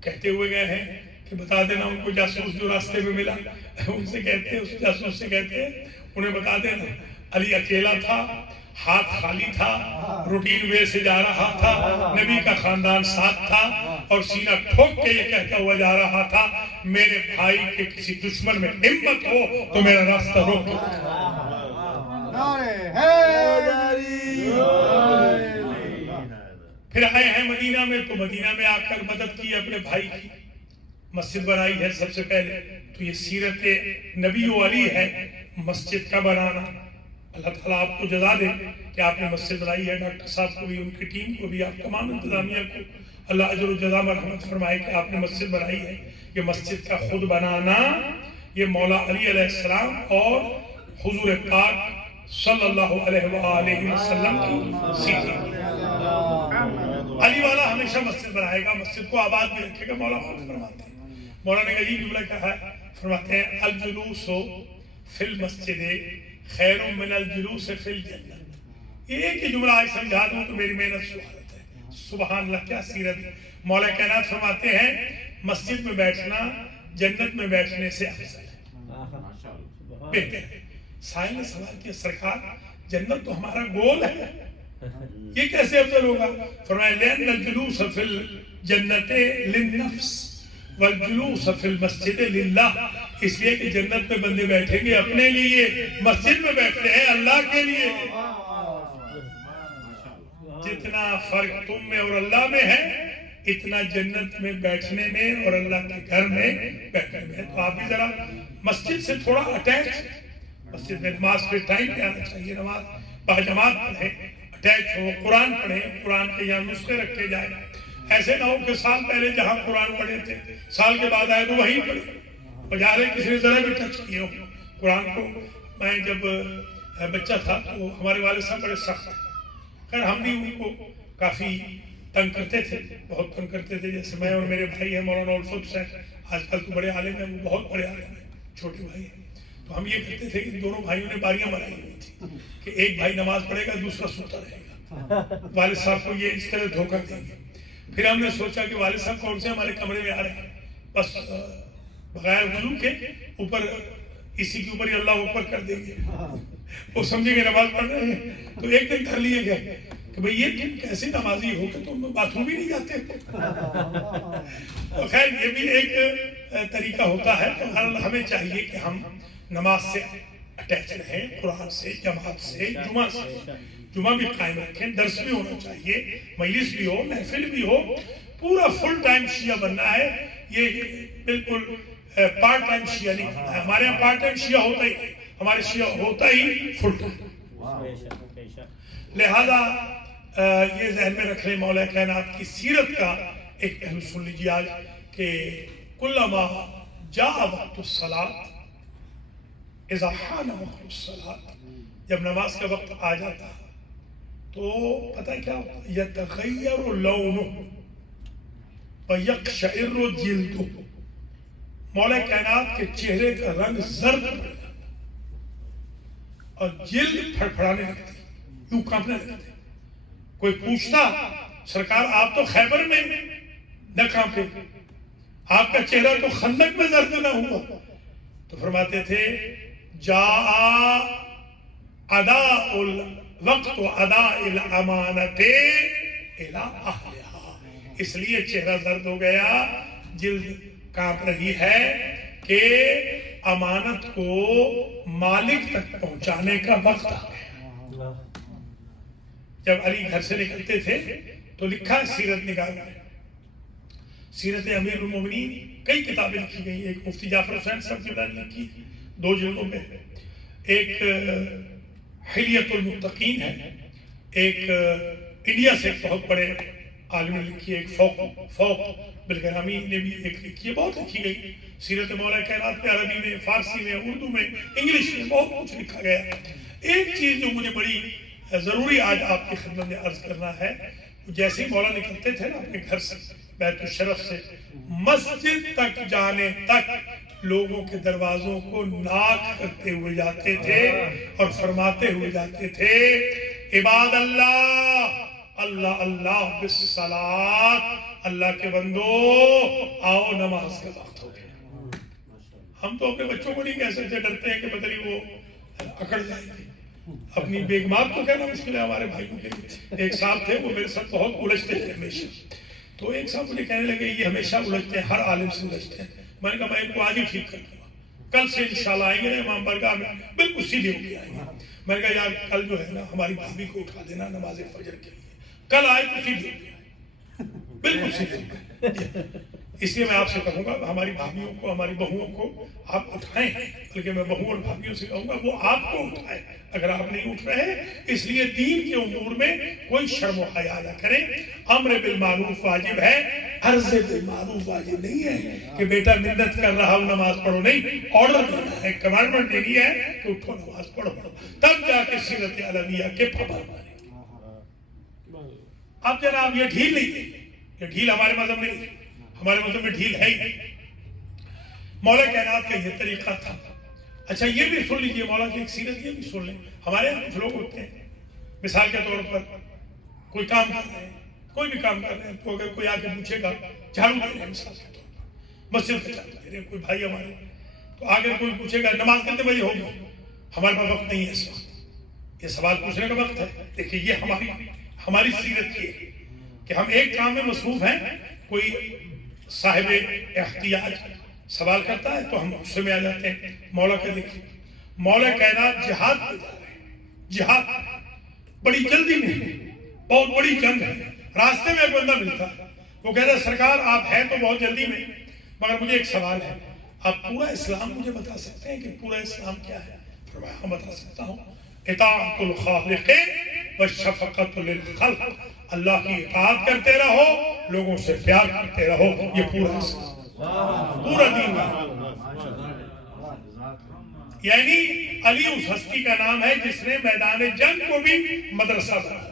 کہتے ہوئے گئے ہیں کہ بتا دینا ان کو جاسوس جو راستے میں ملا، ان سے کہتے ہیں، اس جاسوس سے کہتے ہیں انہیں بتا دینا علی اکیلا تھا، ہاتھ خالی تھا، روٹین وے سے جا رہا تھا، نبی کا خاندان ساتھ تھا، اور سینہ ٹھوک کے یہ کہتا ہوا جا رہا تھا میرے بھائی کے کسی دشمن میں ہمت ہو تو میرا راستہ روک دو. پھر آئے ہیں مدینہ میں، تو مدینہ میں آ کر مدد کی اپنے بھائی کی، مسجد بنائی ہے سب سے پہلے. تو یہ سیرت نبی و علی ہے، مسجد کا بنانا. اللہ تعالیٰ آپ کو جزا دے کہ آپ نے مسجد بنائی ہے. ڈاکٹر صاحب کو بھی، ان کی ٹیم کو بھی، آپ تمام انتظامیہ کو اللہ اجر و جزا مرحمت فرمائے کہ آپ نے مسجد بنائی ہے. یہ مسجد کا خود بنانا یہ مولا علی علیہ السلام اور حضور پاک صلی اللہ علیہ وآلہ وسلم کی سیرت. علی والا ہمیشہ مسجد بنائے گا، مسجد کو آباد بھی رکھے گا. مولا خود فرماتے ہیں، مولا نے عجیب جملہ کہا ہے، فرماتے ہیں الجلوس فی المسجد خیر من الجلوس فی الجنہ. یہ ایک ہی جملہ آج سمجھا دوں تو میری محنت سہولت ہے. سبحان اللہ، کیا سیرت. مولا کائنات فرماتے ہیں مسجد میں بیٹھنا جنت میں بیٹھنے سے افضل ہے، بہتر ہے. سائل نے سوال کیا سرکار جنت تو ہمارا گول ہے، یہ کیسے افضل ہوگا؟ فرمایا لأن الجلوس فی الجنت للنفس والجلوس فی المسجد للہ. اس لیے کہ جنت میں بندے بیٹھیں گے اپنے لیے، مسجد میں بیٹھتے ہیں اللہ کے لیے. جتنا فرق تم میں اور اللہ میں ہے اتنا جنت میں بیٹھنے میں اور اللہ کے گھر میں بیٹھنے میں. تو آپ بھی ذرا مسجد سے تھوڑا اٹیچ، مسجد میں نماز پہ ٹائم پہ آنا چاہیے، نماز باجماعت پڑھیں، اٹیچ ہو، قرآن پڑھیں، قرآن کے یہاں نسخے رکھے جائیں. ایسے نہ ہو کہ سال پہلے جہاں قرآن پڑھے تھے سال کے بعد آئے تو وہیں پڑھے، بجائے کسی نے ذرا بھی ٹچ کیے ہو قرآن کو. میں جب بچہ تھا تو ہمارے والد صاحب بڑے سخت تھے. خیر ہم بھی ان کو کافی تنگ کرتے تھے، بہت تنگ کرتے تھے. جیسے میں اور میرے بھائی ہیں مولانا الفت صاحب، آج کل تو بڑے عالم ہیں، وہ بہت بڑے عالم ہیں، چھوٹے بھائی ہیں. تو ہم یہ کہتے تھے کہ دونوں بھائیوں نے باریاں بنائی ہوئی تھی کہ ایک بھائی نماز پڑھے گا دوسرا سوتا رہے گا. والد صاحب کو یہ اس طرح دھوکہ دیں گے. پھر ہم نے سوچا کہ والد صاحب کون سے ہمارے کمرے میں آ رہے ہیں، بس بغیر وضو کے اوپر اسی کے اوپر ہی اللہ اوپر کر دیں گے. وہ سمجھے گے نماز پڑھ رہے ہیں. تو ایک دن کر لیے گئے کہ بھئی یہ تم کیسے نمازی ہو کہ تم باتھ روم ہی نہیں جاتے. تو خیر یہ بھی ایک طریقہ ہوتا ہے. تو ہمیں چاہیے کہ ہم نماز سے اٹیچ رہیں، قرآن سے، جماعت سے، جمعہ سے. جمعہ بھی قائم رکھیں، درس بھی ہونا چاہیے، مجلس بھی ہو، محفل بھی ہو. پورا فل ٹائم شیعہ بننا ہے، یہ بالکل پارٹ ٹائم شیعہ نہیں بننا ہے. ہمارے یہاں پارٹ ٹائم شیعہ ہوتا ہی نہیں، ہمارے شیعہ ہوتا ہی فل ٹائم. لہذا یہ ذہن میں رکھ لیں مولا کائنات کی سیرت کا ایک پہلو سن لیجیے آج کہ کلما جاء وقت الصلاۃ اذا حان وقت الصلاۃ، جب نماز کا وقت آ جاتا تو پتہ کیا ہوتا ہے؟ یتغیر لونہ ویقشعر جلدہ. مولا کائنات کے چہرے کا رنگ زرد پڑ جاتا اور جلد پھڑپھڑانے لگتی، یوں کانپنے لگتے. کوئی پوچھتا سرکار آپ تو خیبر میں نہ کانپے، آپ کا چہرہ تو خندق میں زرد نہ ہوا؟ تو فرماتے تھے جاء اداء الوقت و اداء الامانت الی اہلہا، اس لیے چہرہ زرد ہو گیا، جلد کانپ رہی ہے کہ امانت کو مالک تک پہنچانے کا وقت آ گیا. جب علی گھر سے نکلتے تھے تو لکھا سیرت نگار میں، سیرت امیر المومنین کئی کتابیں لکھی گئی، ایک مفتی جعفر حسین صاحب کی نے لکھی 2 جلدوں میں، ایک حلیت المتقین ہے، ایک انڈیا سے بہت بڑے عالم نے لکھی ہے، ایک فوق بلگرامی نے بھی ایک لکھی ہے، بہت لکھی گئی سیرت مولا کائنات میں، عربی میں، فارسی میں، اردو میں، انگلش میں بہت کچھ لکھا گیا. ایک چیز جو مجھے بڑی ضروری آج آپ کی خدمت میں عرض کرنا ہے، جیسے ہی مولا نکلتے تھے نا اپنے گھر سے بیت الشرف سے، مسجد تک جانے تک لوگوں کے دروازوں کو ناک کرتے ہوئے جاتے تھے اور فرماتے ہوئے جاتے تھے عباد اللہ اللہ اللہ بالصلاۃ، اللہ کے بندو آؤ نماز کا وقت ہو گیا. ہم تو اپنے بچوں کو نہیں کہہ سکتے، ڈرتے ہیں کہ پتہ نہیں وہ اکڑ جائیں گے. اپنی بیگمات کو کہنا مشکل ہے ہمارے بھائیوں کے لیے. ایک صاحب تھے وہ میرے ساتھ بہت الجھتے تھے ہمیشہ، تو ایک صاحب مجھے کہنے لگے یہ ہمیشہ الجھتے ہیں، ہر عالم سے الجھتے ہیں. میں نے کہا میں ان کو آج ہی ٹھیک کر دوں گا، کل سے انشاءاللہ آئیں گے امام برگاہ میں بالکل سیدھے ہو کے آئیں گے. میں نے کہا یار کل جو ہے نا ہماری بھابھی کو اٹھا دینا نماز فجر کے لیے، کل آئے تو سیدھے ہو کے آئے، بالکل سیدھے. اس لیے میں آپ سے کہوں گا ہماری بھابھیوں کو، ہماری بہوؤں کو آپ اٹھائیں، بلکہ میں بہوؤں اور بھابھیوں سے کہوں گا وہ آپ کو اٹھائیں اگر آپ نہیں اٹھ رہے. اس لیے دین کے امور میں کوئی شرم و حیا نہ کریں. امر بالمعروف واجب ہے، عرض بالمعروف واجب نہیں ہے کہ بیٹا منت کر رہا ہوں نماز پڑھو، نہیں، آرڈر دینا ہے، کمانڈمنٹ دینی ہے کہ اٹھو نماز پڑھو، تب جا کے سیرت علویہ کے پابند بنیں گے. اب جناب یہ ڈھیل نہیں ہے، یہ ڈھیل ہمارے مذہب میں نہیں، ہمارے مذہب میں ڈھیل ہے ہی نہیں. مولا کائنات کا یہ طریقہ تھا. اچھا یہ بھی سن لیجئے، مولا کی ایک سیرت یہ بھی سن لیں. ہمارے یہاں کچھ لوگ ہوتے ہیں مثال کے طور پر کوئی کام کر رہے ہیں، کوئی بھی کام کر رہے ہیں، تو اگر کوئی آ کے پوچھے گا جھاڑو دے رہے ہیں مثال کے طور پر، مسجد کا جھاڑو دے رہے ہیں کوئی بھائی ہمارے، تو آگے کوئی پوچھے گا نماز کتنے بجے ہوگی، ہمارے پاس وقت نہیں ہے اس وقت، یہ سوال پوچھنے کا وقت ہے. دیکھیے یہ ہماری سیرت یہ ہے کہ ہم ایک کام میں مصروف ہیں، کوئی صاحب احتیاج سوال کرتا ہے تو ہم غصے میں آ جاتے ہیں. مولا کا دیکھیے، مولا کائنات جہاد پہ جا رہے ہیں، جہاد بڑی جلدی میں، بہت بڑی جنگ ہے. راستے میں ایک بندہ ملتا ہے، وہ کہتا ہے سرکار آپ ہیں تو بہت جلدی میں، مگر مجھے ایک سوال ہے، آپ پورا اسلام مجھے بتا سکتے ہیں کہ پورا اسلام کیا ہے؟ فرمایا ہاں بتا سکتا ہوں، اطاعت الخالق والشفقۃ للخلق، اللہ کی اطاعت کرتے رہو، لوگوں سے پیار کرتے رہو، یہ پورا اسلام، پورا دین ہے. یعنی علی اس ہستی کا نام ہے جس نے میدان جنگ کو بھی مدرسہ بنایا.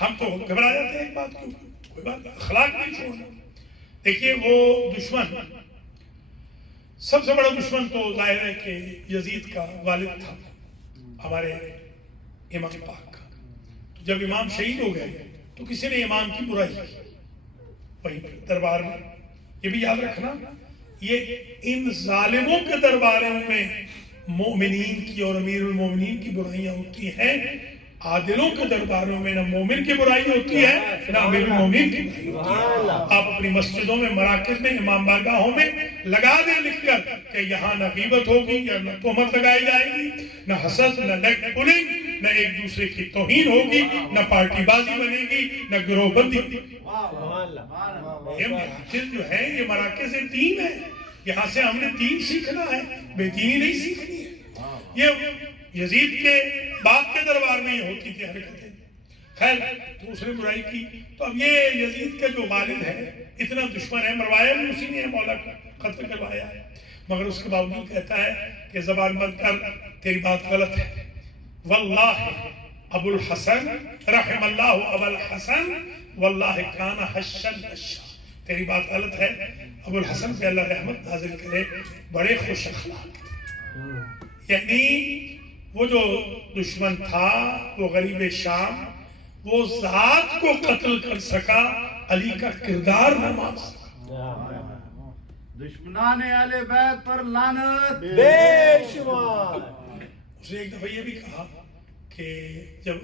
ہم تو گھبرا جاتے ہیں ایک بات کیوں، کوئی بات اخلاق نہیں چھوڑنا. دیکھیے وہ دشمن، سب سے بڑا دشمن تو ظاہر ہے کہ یزید کا والد تھا ہمارے امام پاک کا. جب امام شہید ہو گئے تو کسی نے امام کی برائی کی وہیں دربار میں. یہ بھی یاد رکھنا، یہ ان ظالموں کے درباروں میں مومنین کی اور امیر المومنین کی برائیاں ہوتی ہیں، عادلوں کے درباروں میں نہ مومن کی برائی ہوتی ہے نہ امیر المومنین کی برائی ہوتی ہے. آپ اپنی مسجدوں میں، مراکز میں، امام بارگاہوں میں لگا دیں لکھ کر کہ یہاں نہ غیبت ہوگی، یا نہ تہمت لگائی جائے گی، نہ حسد، نہ لیگ پولنگ، نہ ایک دوسرے کی توہین ہوگی، نہ پارٹی بازی بنے گی، نہ گروہ بندی. یہ مراکز جو ہے یہ مراکز دین ہے، یہاں سے ہم نے دین سیکھنا ہے، بے دینی نہیں سیکھنی ہے. یہ یزید کے باپ کے دربار میں یہ ہوتی تھی حرکتیں. خیر دوسرے برائی کی. تو اب یہ یزید کا جو والد ہے اتنا دشمن ہے، مروایا بھی اسی نے مولا کا، قتل کروایا ہے، مگر اس کے باوجود کہتا ہے کہ زبان بند کر، تیری بات غلط ہے. واللہ ابو الحسن رحم اللہ ابو الحسن واللہ کان حشا حشا، تیری بات غلط ہے، ابو الحسن پہ اللہ رحمت نازل کرے بڑے خوش اخلاق، یعنی وہ جو دشمن تھا وہ غریب شام، وہ ذات کو قتل کر سکا، علی کا کردار نہ مان سکا۔ دشمنان اہل بیت پر لعنت بے شمار۔ اس نے ایک دفعہ یہ بھی کہا کہ جب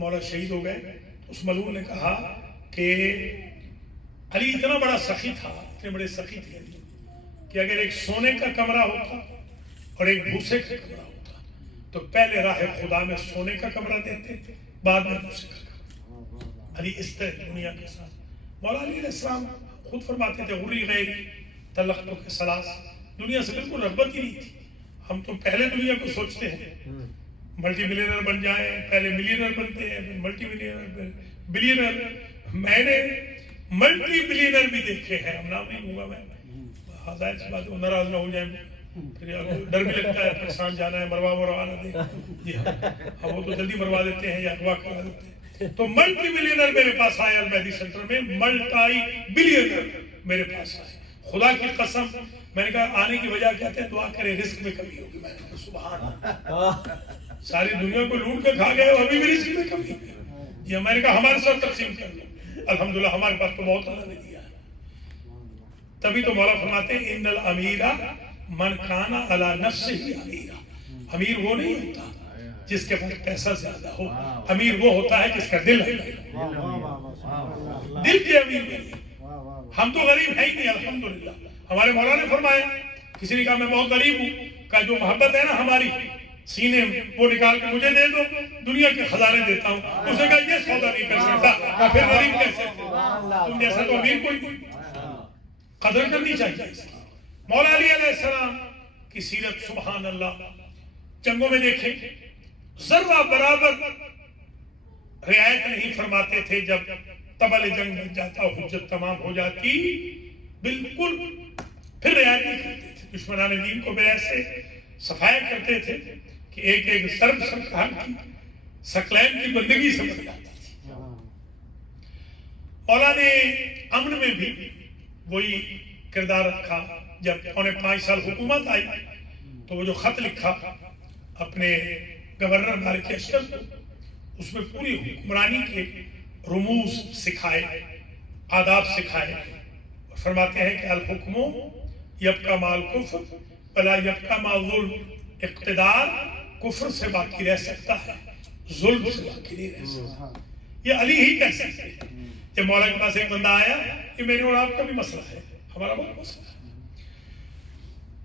مولا شہید ہو گئے اس ملعون نے کہا کہ علی اتنا بڑا سخی تھا، اتنے بڑے سخی تھے کہ اگر ایک سونے کا کمرہ ہوتا اور ایک بھوسے کا کمرہ ہوتا تو پہلے راہ خدا میں سونے کا کمرہ دیتے تھے، بعد میں بھوسے کا کمرہ۔ علی اس طرح دنیا کے ساتھ، مولا علی علیہ السلام خود فرماتے تھے غری غیری تلختو کے سلاس، دنیا سے بالکل رغبت ہی نہیں تھی۔ ہم تو پہلے دنیا کو سوچتے ہیں ملٹی ملینر بن جائیں، پہلے ملینر بنتے ہیں پھر ملٹی ملینر بلینر۔ میں نے ملٹی بلینر بھی دیکھے ہیں، ہم نام نہیں لوں گا میں، ظاہر سی بات ہے ناراض نہ ہو جائیں، پھر ڈر بھی لگتا ہے پاکستان جانا ہے، مروا نہ دیں، جی ہاں وہ تو جلدی مروا دیتے ہیں یا اغوا کروا دیتے ہیں۔ تو ملٹی بلینر میرے پاس آئے المہدی سینٹر میں، ملٹائی بلینر میرے پاس آئے، خدا کی قسم میں نے کہا آنے کی وجہ کہتے ہیں دعا کرے رزق میں کمی ہوگی، میں نے کہا سبحان اللہ، ساری دنیا کو لوٹ کے کھا گئے اور ابھی بھی رزق میں کمی ہے، یہ میں نے کہا ہمارے ساتھ تقسیم کر لو، الحمدللہ ہمارے پاس تو بہت اللہ نے دیا ہے۔ تبھی تو مولا فرماتے ہیں ان الامیر من کان علی نفسہ امیرا، امیر وہ نہیں ہوتا جس کے پاس پیسہ زیادہ ہو، امیر وہ ہوتا ہے جس کا دل ہے، دل کے امیر نہیں۔ ہم تو غریب ہیں ہی نہیں الحمدللہ، ہمارے مولا نے فرمایا، کسی نے کہا میں بہت غریب ہوں، کہا جو محبت ہے نا ہماری سینے میں وہ نکال کے مجھے دے دو، دنیا کے خزانے دیتا ہوں۔ اس نے کہا یہ سودا نہیں کر سکتا، کہا پھر غریب کیسے؟ تم جیسا تو امیر کوئی نہیں، قدر کرنی چاہیے اس کی۔ مولا علی علیہ السلام کی سیرت سبحان اللہ، جنگوں میں دیکھیں ذرہ برابر رعایت نہیں فرماتے تھے، جب تبل جنگ بن جاتا حجت تمام ہو جاتی بالکل پھر رعایت نہیں کرتے تھے، دشمنان دین کو بھی ایسے صفائی کرتے تھے کہ ایک ایک ضرب سرکار کی سکلین کی بندگی سے بن جاتی تھی۔ مولا نے امن میں بھی وہی کردار رکھا، جب 5.25 سال حکومت آئی تو وہ جو خط لکھا اپنے گورنر مالک اشرف کو، اس میں پوری حکمرانی کے رموز سکھائے، آداب سکھائے، فرماتے ہیں کہ الحکم یبقی مع الکفر ولا یبقی مع ظلم، اقتدار کفر سے باقی رہ سکتا ہے، ظلم سے باقی نہیں رہ سکتا۔ یہ علی ہی کہہ سکتے ہیں۔ جب مولا کے پاس ایک بندہ آیا، یہ میرے اور آپ کا بھی مسئلہ ہے، ہمارا بہت مسئلہ ہے،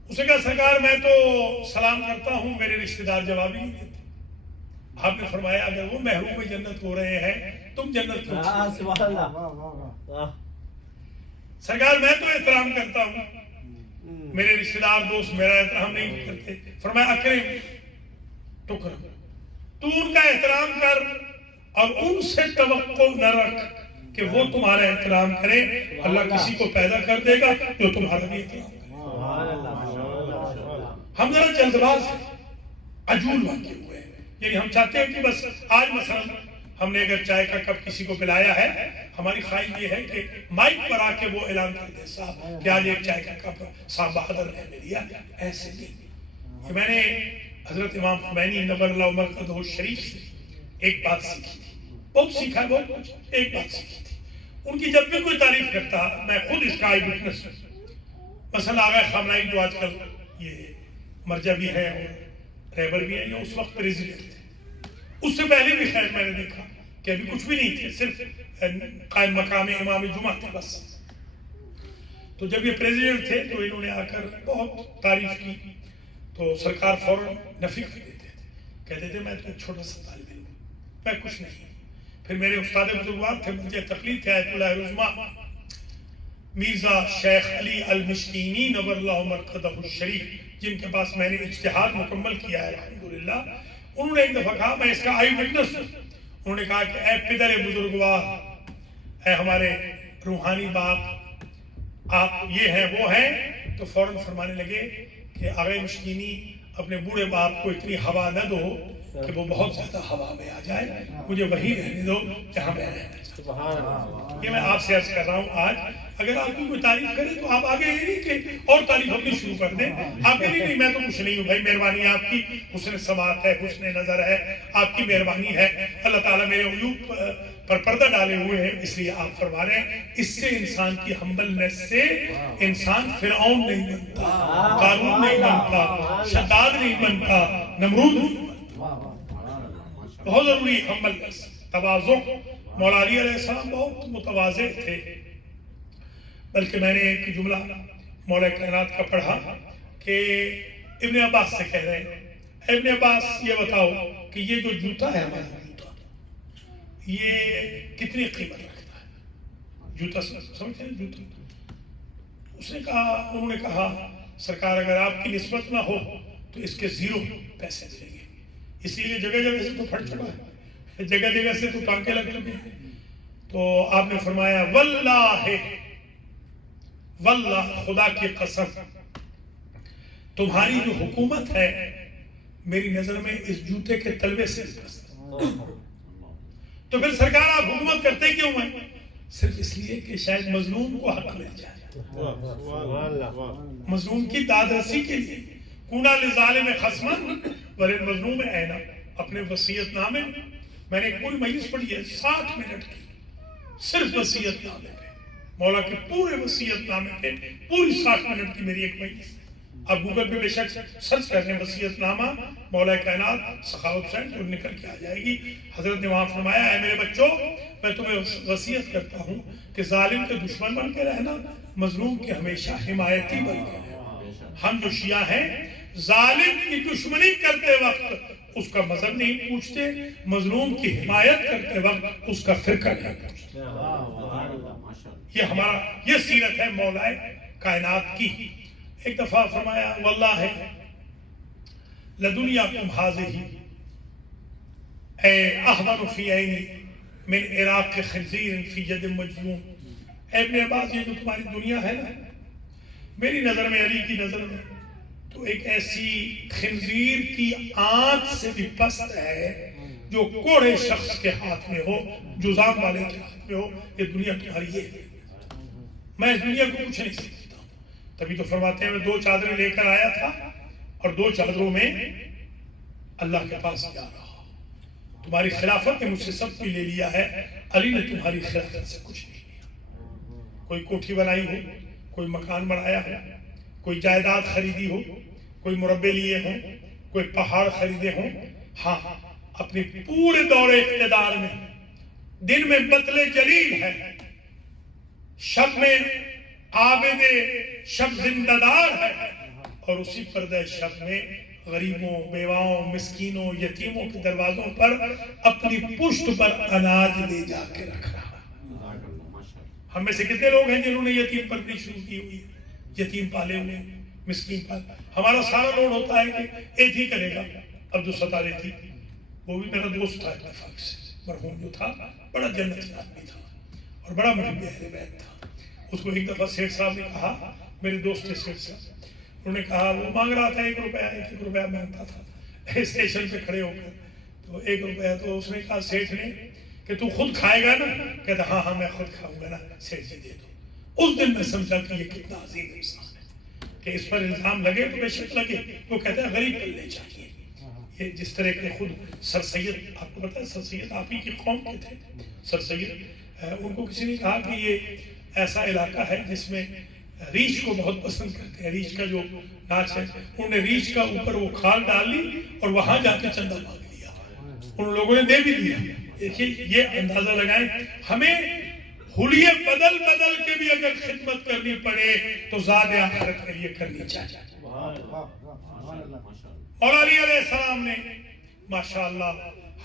اس نے کہا سرکار میں تو سلام کرتا ہوں، میرے رشتہ دار جواب ہی نہیں دیتے۔ آپ نے فرمایا اگر وہ محروم جنت ہو رہے ہیں تم جنت کیوں چھوڑ رہے؟ سرکار میں تو احترام کرتا ہوں، میرے رشتہ دار دوست میرا احترام نہیں کرتے۔ فرمایا اکرم تکرم، تو ان کا احترام کر اور ان سے توقع نہ رکھ کہ وہ تمہارا احترام کرے، اللہ کسی کو پیدا کر دے گا جو تمہارا بھی احترام کرے۔ ہم ذرا جلد باز ہیں، عجول واقع ہوئے ہیں، یعنی ہم چاہتے ہیں کہ بس آج مثلا ہم نے اگر چائے کا کپ کسی کو پلایا ہے، ہماری خواہش یہ ہے کہ مائک پر آ کے وہ اعلان کر دے صاحب کہ آج ایک چائے کا کپ صاحب بہادر نے ہمیں دیا۔ ایسے نہیں، یہ میں نے حضرت امام خمینی نور اللہ مرقدہ شریف سے ایک بات سیکھی تھی، بہت سیکھا ہے، بہت کچھ، ایک بات سیکھی تھی۔ ان کی جب بھی کوئی تعریف کرتا میں خود اس کا آئی وٹنس ہوں، مثلا آغا خامنائی جو آج کل یہ مرجع بھی ہے اور ریبر بھی ہے، یہ اس وقت پریزیڈنٹ تھے، اس سے پہلے بھی خیر میں نے دیکھا کہ ابھی کچھ بھی نہیں تھے، صرف قائم مقام امام جمعہ تھے بس۔ تو جب یہ پریزیڈنٹ تھے تو انہوں نے آ کر بہت تعریف کی، تو سرکار فوراً نفی کر دیتے تھے، کہتے تھے میں تو چھوٹا سا طالب علم، میں کچھ نہیں۔ پھر میرے استاد بزرگوار تھے، مرجع تقلید تھے آیت اللہ رضمہ میرزا شیخ علی المشکینی نور اللہ مرقدہ الشریف، جن کے پاس میں نے اجتہاد مکمل کیا ہے الحمدللہ۔ انہوں نے ایک دفعہ کہا، میں اس کا آئی وٹنس ہوں، انہوں نے کہا کہ اے پدر بزرگوار، اے ہمارے روحانی باپ، آپ یہ ہیں وہ ہیں، تو فوراً فرمانے لگے کہ آغا مشکینی اپنے بوڑھے باپ کو اتنی ہوا نہ دو کہ وہ بہت زیادہ ہوا میں آ جائے، مجھے وہی رہنے دو جہاں میں رہنا چاہتا ہوں۔ یہ میں آپ سے عرض کر رہا ہوں آج اگر آپ کی کوئی تعریف کرے تو آپ آگے یہ نہیں کہ اور تعریف اپنی شروع کر دیں. آپ کہیں نہیں میں تو کچھ نہیں ہوں بھائی, مہربانی آپ کی, حسن سماعت ہے, حسن نظر ہے, آپ کی مہربانی ہے, اللہ تعالیٰ میرے عیوب پر پردہ ڈالے ہوئے ہیں, اس لیے آپ فرما رہے ہیں. اس سے انسان کی ہمبلنس سے انسان فرعون نہیں بنتا, قارون نہیں بنتا, شداد نہیں بنتا, نمرود نہیں بنتا. بہت ضروری ہمبلنس, تواضع. مولا علی علیہ السلام بہت متواضع تھے, بلکہ میں نے ایک جملہ مولا کائنات کا پڑھا کہ ابن عباس سے کہہ رہے ہیں, ابن عباس یہ بتاؤ کہ یہ جو جوتا ہے ہمارا جوتا, یہ کتنی قیمت رکھتا ہے؟ جوتا سمجھتے ہیں جوتا؟ اس نے کہا, انہوں نے کہا سرکار اگر آپ کی نسبت نہ ہو تو اس کے 0 پیسے ملیں گے, اس لیے جگہ جگہ سے تو پھٹ چکا ہے, جگہ جگہ سے تو ٹانکے لگ چکے ہیں. تو آپ نے فرمایا واللہ واللہ, خدا کی قسم, تمہاری جو حکومت ہے میری نظر میں اس جوتے کے تلوے سے تو پھر سرکار آپ حکومت کرتے کیوں ہیں؟ صرف اس لیے کہ شاید مظلوم کو حق مل جائے, مظلوم کی داد رسی کے لیے. کونا لظالم خصمن وللمظلوم عینا. اپنے وصیت نامے میں نے ایک پوری مجلس پڑھی ہے 60 منٹ کی, صرف وصیت نامے پہ, مولا کے پورے وصیت نامے پہ پوری 60 منٹ کی میری ایک مجلس. آپ گوگل پہ بے شک سرچ کر لیں وصیت نامہ مولا کائنات سخاوت حسین, تو نکل کے آ جائے گی. حضرت نے وہاں فرمایا ہے میرے بچوں میں تمہیں وصیت کرتا ہوں کہ ظالم کے دشمن بن کے رہنا, مظلوم کے ہمیشہ حمایتی بن کے رہنا. ہم جو شیعہ ہیں ظالم کی دشمنی کرتے وقت اس کا مذہب نہیں پوچھتے, مظلوم کی حمایت کرتے وقت اس کا فرقہ نہیں پوچھتے. یہ ہمارا یہ سیرت ہے مولا کائنات کی. ایک دفعہ فرمایا واللہ لدنیاکم ہذہ اہون فی عینی من عراق خنزیر فی ید مجنون. اے ابن عباس, یہ جو تمہاری دنیا ہے نا, میری نظر میں, علی کی نظر میں تو ایک ایسی خنزیر کی آنکھ سے بھی پست ہے جو کوڑے شخص کے ہاتھ میں ہو, جزام والے کے ہاتھ میں ہو. یہ دنیا تمہاری یہ ہے, میں اس دنیا کو کچھ نہیں سکتا. تبھی تو فرماتے ہیں میں 2 چادریں لے کر آیا تھا اور 2 چادروں میں اللہ کے پاس جا رہا. تمہاری خلافت نے مجھ سے سب کچھ لے لیا ہے, علی نے تمہاری خلافت سے کچھ نہیں لیا. کوئی کوٹھی بنائی ہو, کوئی مکان بنایا ہو, کوئی جائیداد خریدی ہو, کوئی مربے لیے ہوں, کوئی پہاڑ خریدے ہوں, ہاں اپنے پورے دور اقتدار میں دن میں بطل جلیل ہے, شب میں عابد شب زندہ دار ہے, اور اسی پردہ شب میں غریبوں, بیواؤں, مسکینوں, یتیموں کے دروازوں پر اپنی پشت پر اناج لے جا کے رکھ رہا. ہم میں سے کتنے لوگ ہیں جنہوں نے یتیم پرورش شروع کی ہوئی ہے, یتیم پالے ہوئے, مسکین پالے. ہمارا سارا لوڈ ہوتا ہے کہ ایک ہی کرے گا. عبد الستار تھی, وہ بھی میرا دوست تھا اتفاق سے, مرحوم جو تھا بڑا جنتی آدمی تھا اور بڑا محب اہل بیت تھا. اس کو ایک دفعہ سیٹھ صاحب نے کہا, میرے دوست تھے سیٹھ صاحب, انہوں نے کہا وہ مانگ رہا تھا 1 روپیہ, 1 روپیہ مانگتا تھا اسٹیشن پہ کھڑے ہو کر, تو 1 روپیہ. تو اس نے کہا سیٹھ نے کہ تو خود کھائے گا نا؟ کہتا ہاں ہاں میں خود کھاؤں گا نا. سیٹھ جی دے دو. اس دن میں سمجھا کہ یہ کتنا عظیم انسان ہے کہ اس پر الزام لگے تو بے شک لگے. وہ کہتا ہے غریب پلنے چاہیے. یہ جس طرح کے خود سر سید, آپ کو پتا ہے سر سید آپ ہی کی قوم کے تھے. سر سید, ان کو کسی نے کہا کہ یہ ایسا علاقہ ہے جس میں ریچھ کو بہت پسند کرتے ہیں, ریچھ کا جو ناچ ہے. انہوں نے ریچھ کا اوپر وہ کھال ڈال لی اور وہاں جا کے چندہ مانگ لیا. ان لوگوں نے دے بھی دیا. دیکھیے یہ اندازہ لگائیں, ہمیں حلیے بدل بدل کے بھی اگر خدمت کرنی پڑے تو زاد آخرت کے لیے کرنی چاہیے. اور علی علیہ السلام نے ماشاءاللہ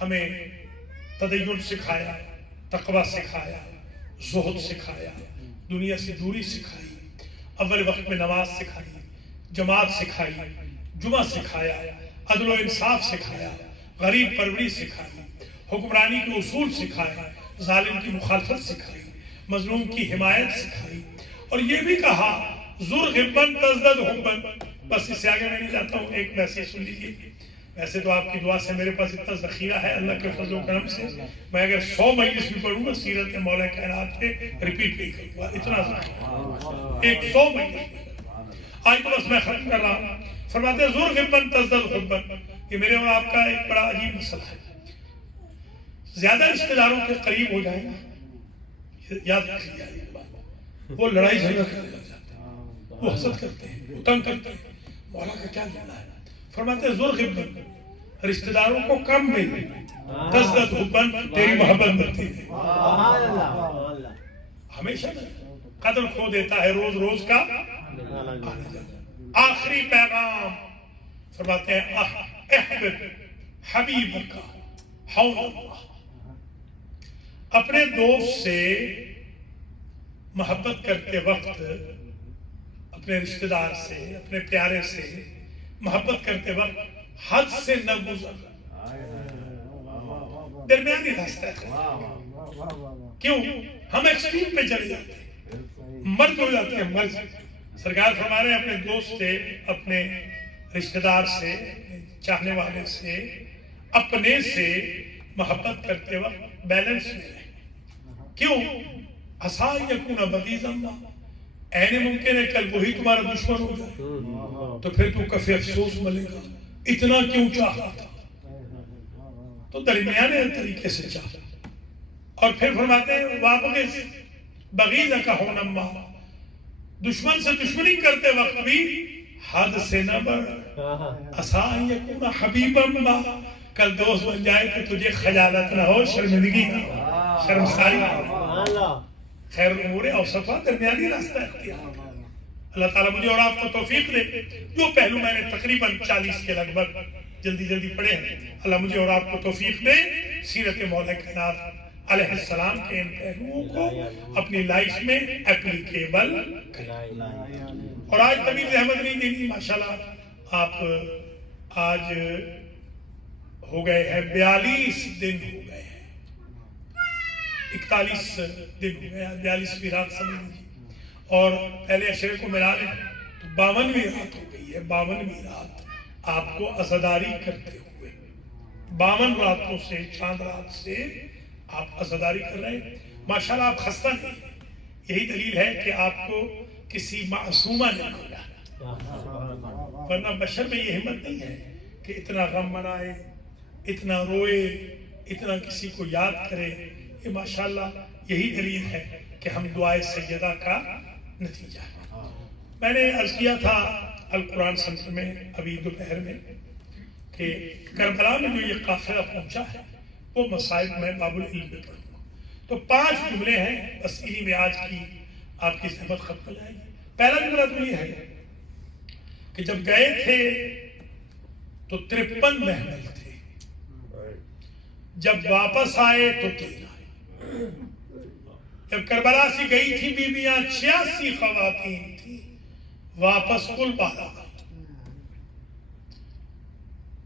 ہمیں تدین سکھایا, تقوی سکھایا, زہد سکھایا, دنیا سے دوری سکھائی, اول وقت میں نماز سکھائی, جماعت سکھائی, جمعہ سکھایا, عدل و انصاف سکھایا, غریب پروری سکھائی, حکمرانی کے اصول سکھائے, ظالم کی مخالفت سکھائی, مظلوم کی حمایت سکھائی. اور یہ بھی کہا ذر غبن تزدد حبن. بس اس سے آگے میں نہیں جاتا ہوں, ایک میسیج سن لیجیے. ویسے تو آپ کی دعا سے میرے پاس اتنا ذخیرہ ہے اللہ کے فضل و کرم سے، میں اگر 100 مجلس بھی پڑھوں گا سیرت مولا کائنات پہ ریپیٹ نہیں کروں گا، اتنا ذخیرہ، ایک 100 مجلس۔ آج تو بس میں ختم کر رہا ہوں۔ فرماتے ہیں ذو الغبن تزداد حبا، یہ میرے اور آپ کا ایک بڑا عجیب مسئلہ ہے۔ زیادہ رشتہ داروں کے قریب ہو جائیں گا، یاد رکھیے یہ بات، وہ لڑائی جھگڑا کرنے لگ جاتے ہیں، وہ حسد کرتے ہیں، وہ تنگ کرتے ہیں۔ مولا کا کیا جملہ ہے؟ فرماتے ہیں ذو الغبن، رشتہ داروں کو کم ملے، تزداد حبا، تیری محبت بڑھتی ہے۔ ہمیشہ قدر کھو دیتا ہے روز روز کا آنا جانا۔ آخری پیغام فرماتے ہیں احبب حبیبک حول اللہ، اپنے دوست سے محبت کرتے وقت، اپنے رشتہ دار سے، اپنے پیارے سے محبت کرتے وقت حد سے نہ گزر، درمیانی راستہ ہے۔ کیوں؟ ہم ایکسٹریم پہ چلے جاتے ہیں، مرد ہو جاتے ہیں، مرد۔ سرکار فرما رہے ہیں اپنے دوست سے، اپنے رشتہ دار سے، چاہنے والے سے، اپنے سے محبت کرتے وقت بیلنس میں رہے۔ کیوں؟ عسیٰ یکون بغیضا، عین ممکن ہے کل وہی تمہارا دشمن ہو جائے، تو پھر تو کفی افسوس ملے گا، اتنا کیوں چاہا تھا؟ تو درمیانے طریقے سے چاہا۔ اور پھر فرماتے ہیں وابغض بغیضک حونما، دشمن سے دشمنی کرتے وقت بھی حد سے نہ بڑھ، عسیٰ یکون حبیبا، کل دوست بن جائے کہ تجھے خجالت نہ ہو، شرمندگی نہ ہو، شرمساری نہ ہو۔ خیر الامور اوسطا، درمیانی راستہ اختیار کر۔ اللہ تعالیٰ مجھے اور آپ کو توفیق دے۔ جو پہلو میں نے تقریباً 40 کے لگ بھگ جلدی پڑھے ہیں، اللہ مجھے اور آپ کو توفیق دے سیرت مولا کائنات علیہ السلام کے ان پہلوؤں کو اپنی لائف میں اپلیکیبل کریں۔ اور آج طویل احمد نہیں دینی، ماشاءاللہ آپ آج ہو گئے ہیں 42 دن ہو گئے ہیں، 41 دن ہو گئے ہیں، 42ویں رات سمجھ لیجیے، اور پہلے عشرے کو ملا لیں تو 52ویں رات ہو گئی ہے۔ 52ویں رات آپ کو عزاداری کرتے ہوئے، 52 راتوں سے، چاند رات سے آپ عزاداری کر رہے ہیں۔ ماشاءاللہ آپ خستہ نہیں ہیں، یہی دلیل ہے کہ آپ کو کسی معصومہ نے ملا، ورنہ بشر میں یہ ہمت نہیں ہے کہ اتنا غم منائے، اتنا روئے، اتنا کسی کو یاد کرے۔ یہ ماشاءاللہ یہی دلیل ہے کہ ہم دعائے سیدہ کا نتیجہ ہے۔ میں نے عرض کیا تھا القرآن سنٹر میں ابھی دوپہر میں کہ کربلا میں جو یہ قافلہ پہنچا ہے وہ مصائب میں باب العلم میں پڑھوں گا، تو 5 جملے ہیں، بس انہی میں آج کی آپ کی زحمت ختم ہو جائے گی۔ پہلا جملہ تو یہ ہے کہ جب گئے تھے تو 53 محمل تھے، جب واپس آئے تو 13۔ جب کربلا سے گئی تھی بیویاں 86 خواتین تھی، واپس کل 12۔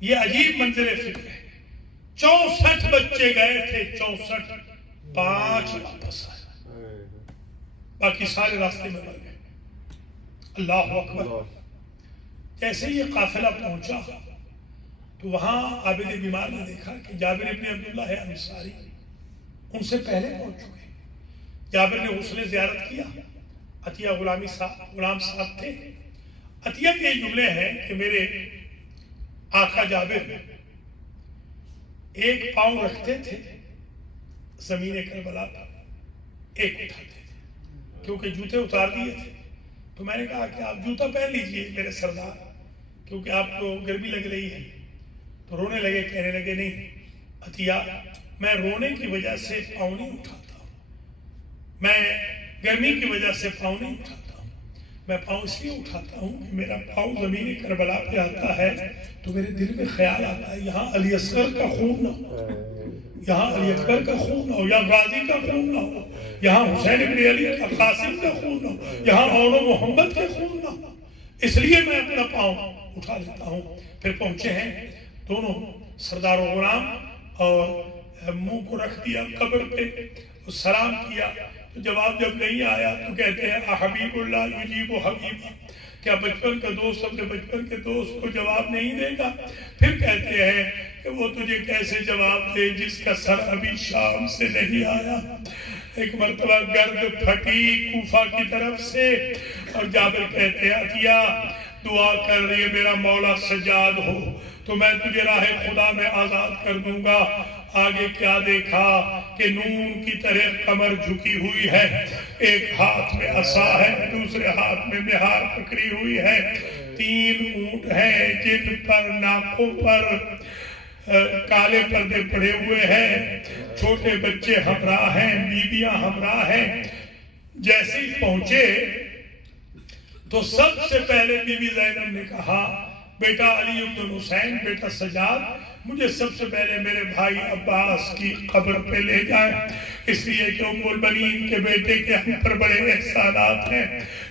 یہ عجیب منظر فکر ہے، 64 بچے گئے تھے، 64، 5 واپس آئے، باقی سارے راستے میں مر گئے۔ اللہ اکبر۔ جیسے یہ قافلہ پہنچا تو وہاں عابد بیمار نے دیکھا کہ جابر ابن عبداللہ انصاری ان سے پہلے پہنچ چکے۔ جابر نے غسل زیارت کیا، عطیہ غلام صاحب تھے۔ عطیہ کے جملے ہیں کہ میرے آقا جابر ایک پاؤں رکھتے تھے زمین کربلا پر، ایک اٹھاتے تھے، کیونکہ جوتے اتار دیے تھے۔ تو میں نے کہا کہ آپ جوتا پہن لیجئے میرے سردار، کیونکہ آپ کو گرمی لگ رہی ہے۔ تو رونے لگے، کہنے لگے نہیں عطیہ، میں رونے کی وجہ سے پاؤں نہیں اٹھاتا ہوں، میں گرمی کی وجہ سے پاؤں نہیں اٹھاتا ہوں، میں پاؤں اس لیے اٹھاتا ہوں کہ میرا پاؤں زمین کربلا پہ آتا ہے تو میرے دل میں خیال آتا ہے یہاں علی اصغر کا خون نہ ہو، یہاں علی اکبر کا خون نہ ہو، یا غازی کا خون نہ ہو، یہاں حسین ابن علی کا قاسم کا خون نہ ہو، یہاا اون و محمد کا خون نہ ہو، اس لیے میں اپنا پاؤں اٹھا لیتا ہوں۔ پھر پہنچے ہیں دونوں سردار و غلام، اور منہ کو رکھ دیا قبر پہ، سلام کیا، تو جواب جب نہیں آیا تو کہتے ہیں حبیب اللہ یجیب حبیبہ، کیا بچپن کا دوست اپنے بچپن کے دوست کو جواب نہیں دے گا؟ پھر کہتے ہیں کہ وہ تجھے کیسے جواب دے جس کا سر ابھی شام سے نہیں آیا۔ ایک مرتبہ گرد پھٹی کوفہ کی طرف سے، اور جابر کہتے ہیں عطیہ دعا کر رہی ہے میرا مولا سجاد ہو تو میں تجھے راہ خدا میں آزاد کر دوں گا۔ آگے کیا دیکھا کہ نون کی طرح کمر جھکی ہوئی ہے، ایک ہاتھ میں عصا ہے، دوسرے ہاتھ میں مہار پکڑی ہوئی ہے، 3 اونٹ ہیں جن پر ناکوں پر کالے پردے پڑے ہوئے ہیں، چھوٹے بچے ہمراہ ہیں، بیویاں ہمراہ ہیں۔ جیسے ہی پہنچے تو سب سے پہلے بی بی زینب نے کہا بیٹا علی بن حسین، بیٹا سجاد، مجھے سب سے پہلے میرے بھائی عباس کی قبر پہ لے جائیں، اس لیے کہ ام البنین کے بیٹے کے ہم پر بڑے احسانات ہیں۔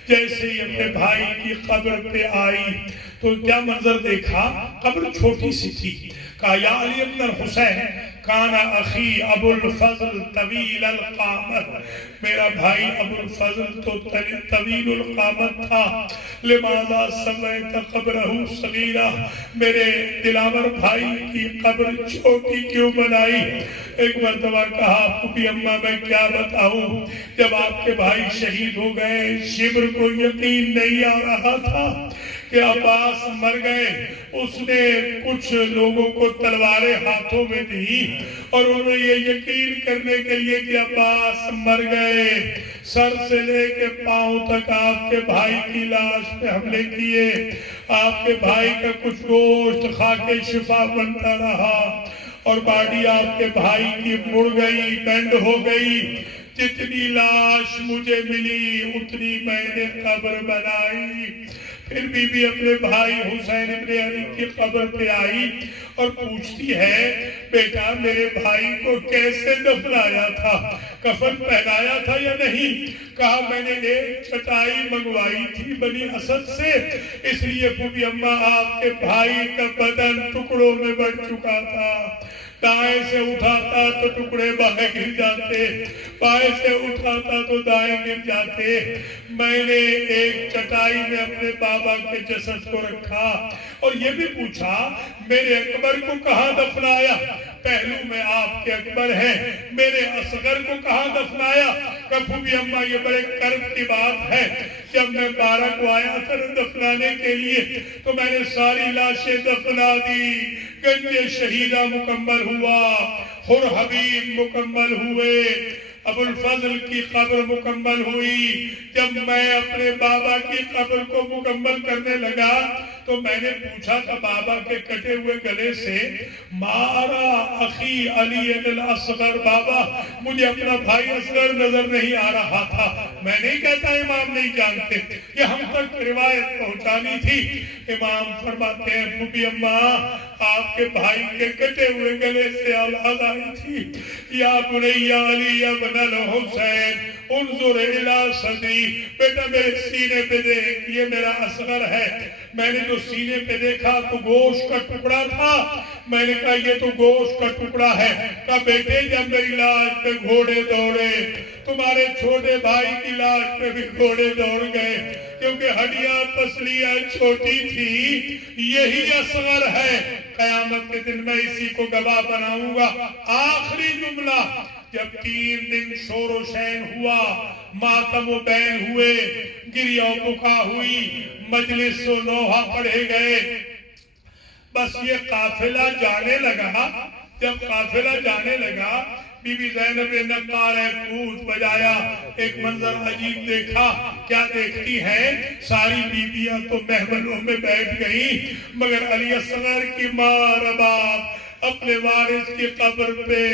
جیسے ہی اپنے بھائی کی قبر پہ آئی تو کیا منظر دیکھا، قبر چھوٹی سی تھی۔ کہا یا علی بن الحسین کانا اخی ابو الفضل طویل القامت، میرا بھائی ابو الفضل تو طویل القامت تھا، لماذا سمیت قبرہ صغیرہ، میرے دلاور بھائی کی قبر چھوٹی کیوں بنائی؟ ایک مرتبہ کہا پھوپھی اماں میں کیا بتاؤں، جب آپ کے بھائی شہید ہو گئے شبر کو یقین نہیں آ رہا تھا کہ عباس مر گئے۔ اس نے کچھ لوگوں کو تلواریں ہاتھوں میں دی اور انہوں نے یہ یقین کرنے کے لیے کہ عباس مر گئے، سر سے لے کے پاؤں تک آپ کے بھائی کی لاش پہ حملے کیے، آپ کے بھائی کا کچھ گوشت کھا کے شفا بنتا رہا اور باڈی آپ کے بھائی کی مڑ گئی، بینڈ ہو گئی۔ جتنی لاش مجھے ملی اتنی میں نے قبر بنائی۔ پھر بی بی اپنے بھائی حسین ابن علی کی قبر پہ آئی اور پوچھتی ہے بیٹا میرے بھائی کو کیسے دفنایا تھا، کفن پہنایا تھا یا نہیں؟ کہا میں نے ایک چٹائی منگوائی تھی بنی اسد سے، اس لیے پھوپھی اماں آپ کے بھائی کا بدن ٹکڑوں میں بٹ چکا تھا، دائیں سے اٹھاتا تو ٹکڑے بائیں گر جاتے، بائیں سے اٹھاتا تو دائیں گر جاتے۔ میں نے ایک چٹائی میں اپنے بابا کے جسد کو رکھا اور یہ بھی پوچھا میرے اکبر کو کہاں دفنایا، پہلو میں آپ کے اکبر ہیں، میرے اصغر کو کہاں دفنایا؟ کبھی بھی اماں یہ بڑے کرم کی بات ہے، جب میں 12 کو آیا تھا دفنانے کے لیے تو میں نے ساری لاشیں دفنا دی، گنج شہیدہ مکمل ہوا، حر حبیب مکمل ہوئے، ابو الفضل کی قبر مکمل ہوئی۔ جب میں اپنے بابا کی قبر کو مکمل کرنے لگا تو میں نے پوچھا تھا بابا کے کٹے ہوئے گلے سے مارا اخی علی الاصغر، بابا مجھے اپنا بھائی اصغر نظر نہیں آ رہا تھا۔ میں نہیں کہتا امام نہیں جانتے، یہ ہم تک روایت پہنچانی تھی۔ امام فرماتے ہیں پھوپھی اماں آپ کے بھائی کے کٹے ہوئے گلے سے آواز آئی تھی یا بنی علی یا بن الحسین انظر الی صدری، بیٹا میرے سینے پہ دیکھ، یہ میرا اصغر ہے۔ میں نے جو سینے پہ دیکھا تو گوشت کا ٹکڑا تھا، میں نے کہا یہ تو گوشت کا ٹکڑا ہے۔ کہا بیٹے جب میری لاش پہ گھوڑے دوڑے تمہارے چھوٹے بھائی کی لاش پہ بھی گھوڑے دوڑ گئے، کیونکہ ہڈیاں پسلیاں چھوٹی تھی، یہی اصغر ہے۔ قیامت کے دن میں اسی کو گواہ بناؤں گا۔ آخری جملہ جب 3 دن شور و شین ہوا، ماتم و بین ہوئے، گریہ و بکا ہوئی، مجلس و نوحہ پڑھے گئے، بس یہ قافلہ جانے لگا۔ جب قافلہ جانے لگا بی بی زینب نے نقارہ کوت بجایا، ایک منظر عجیب دیکھا۔ کیا دیکھتی ہیں؟ ساری بیویاں تو محملوں میں بیٹھ گئیں، مگر علی اصغر کی ماں رباب اپنے وارث کی قبر پہ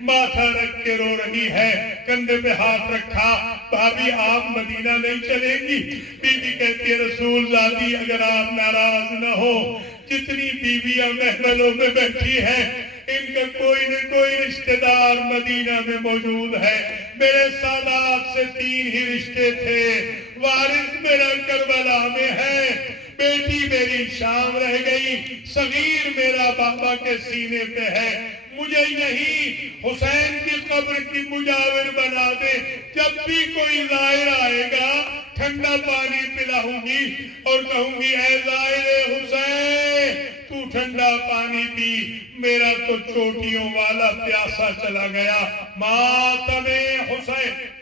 ماتھا رکھ کے رو رہی ہے، کندھے پہ ہاتھ رکھا۔ بھابی آپ مدینہ نہیں چلے گی؟ بی بی کہتی ہے رسول زادی اگر آپ ناراض نہ ہو، جتنی بیویاں محملوں میں بیٹھی ہیں ان کا کوئی نہ کوئی رشتہ دار مدینہ میں موجود ہے۔ میرے سادات سے 3 ہی رشتے تھے، وارث میرا کربلا میں ہے، بیٹی میری شام رہ گئی، صغیر میرا بابا کے سینے پہ ہے، مجھے یہی حسین کی قبر کی مجاور بنا دے، جب بھی کوئی زائر آئے گا ٹھنڈا پانی پلاؤں گی اور کہوں گی اے زائر حسین تو ٹھنڈا پانی پی، میرا تو چوٹیوں والا پیاسا چلا گیا۔ ماتم حسین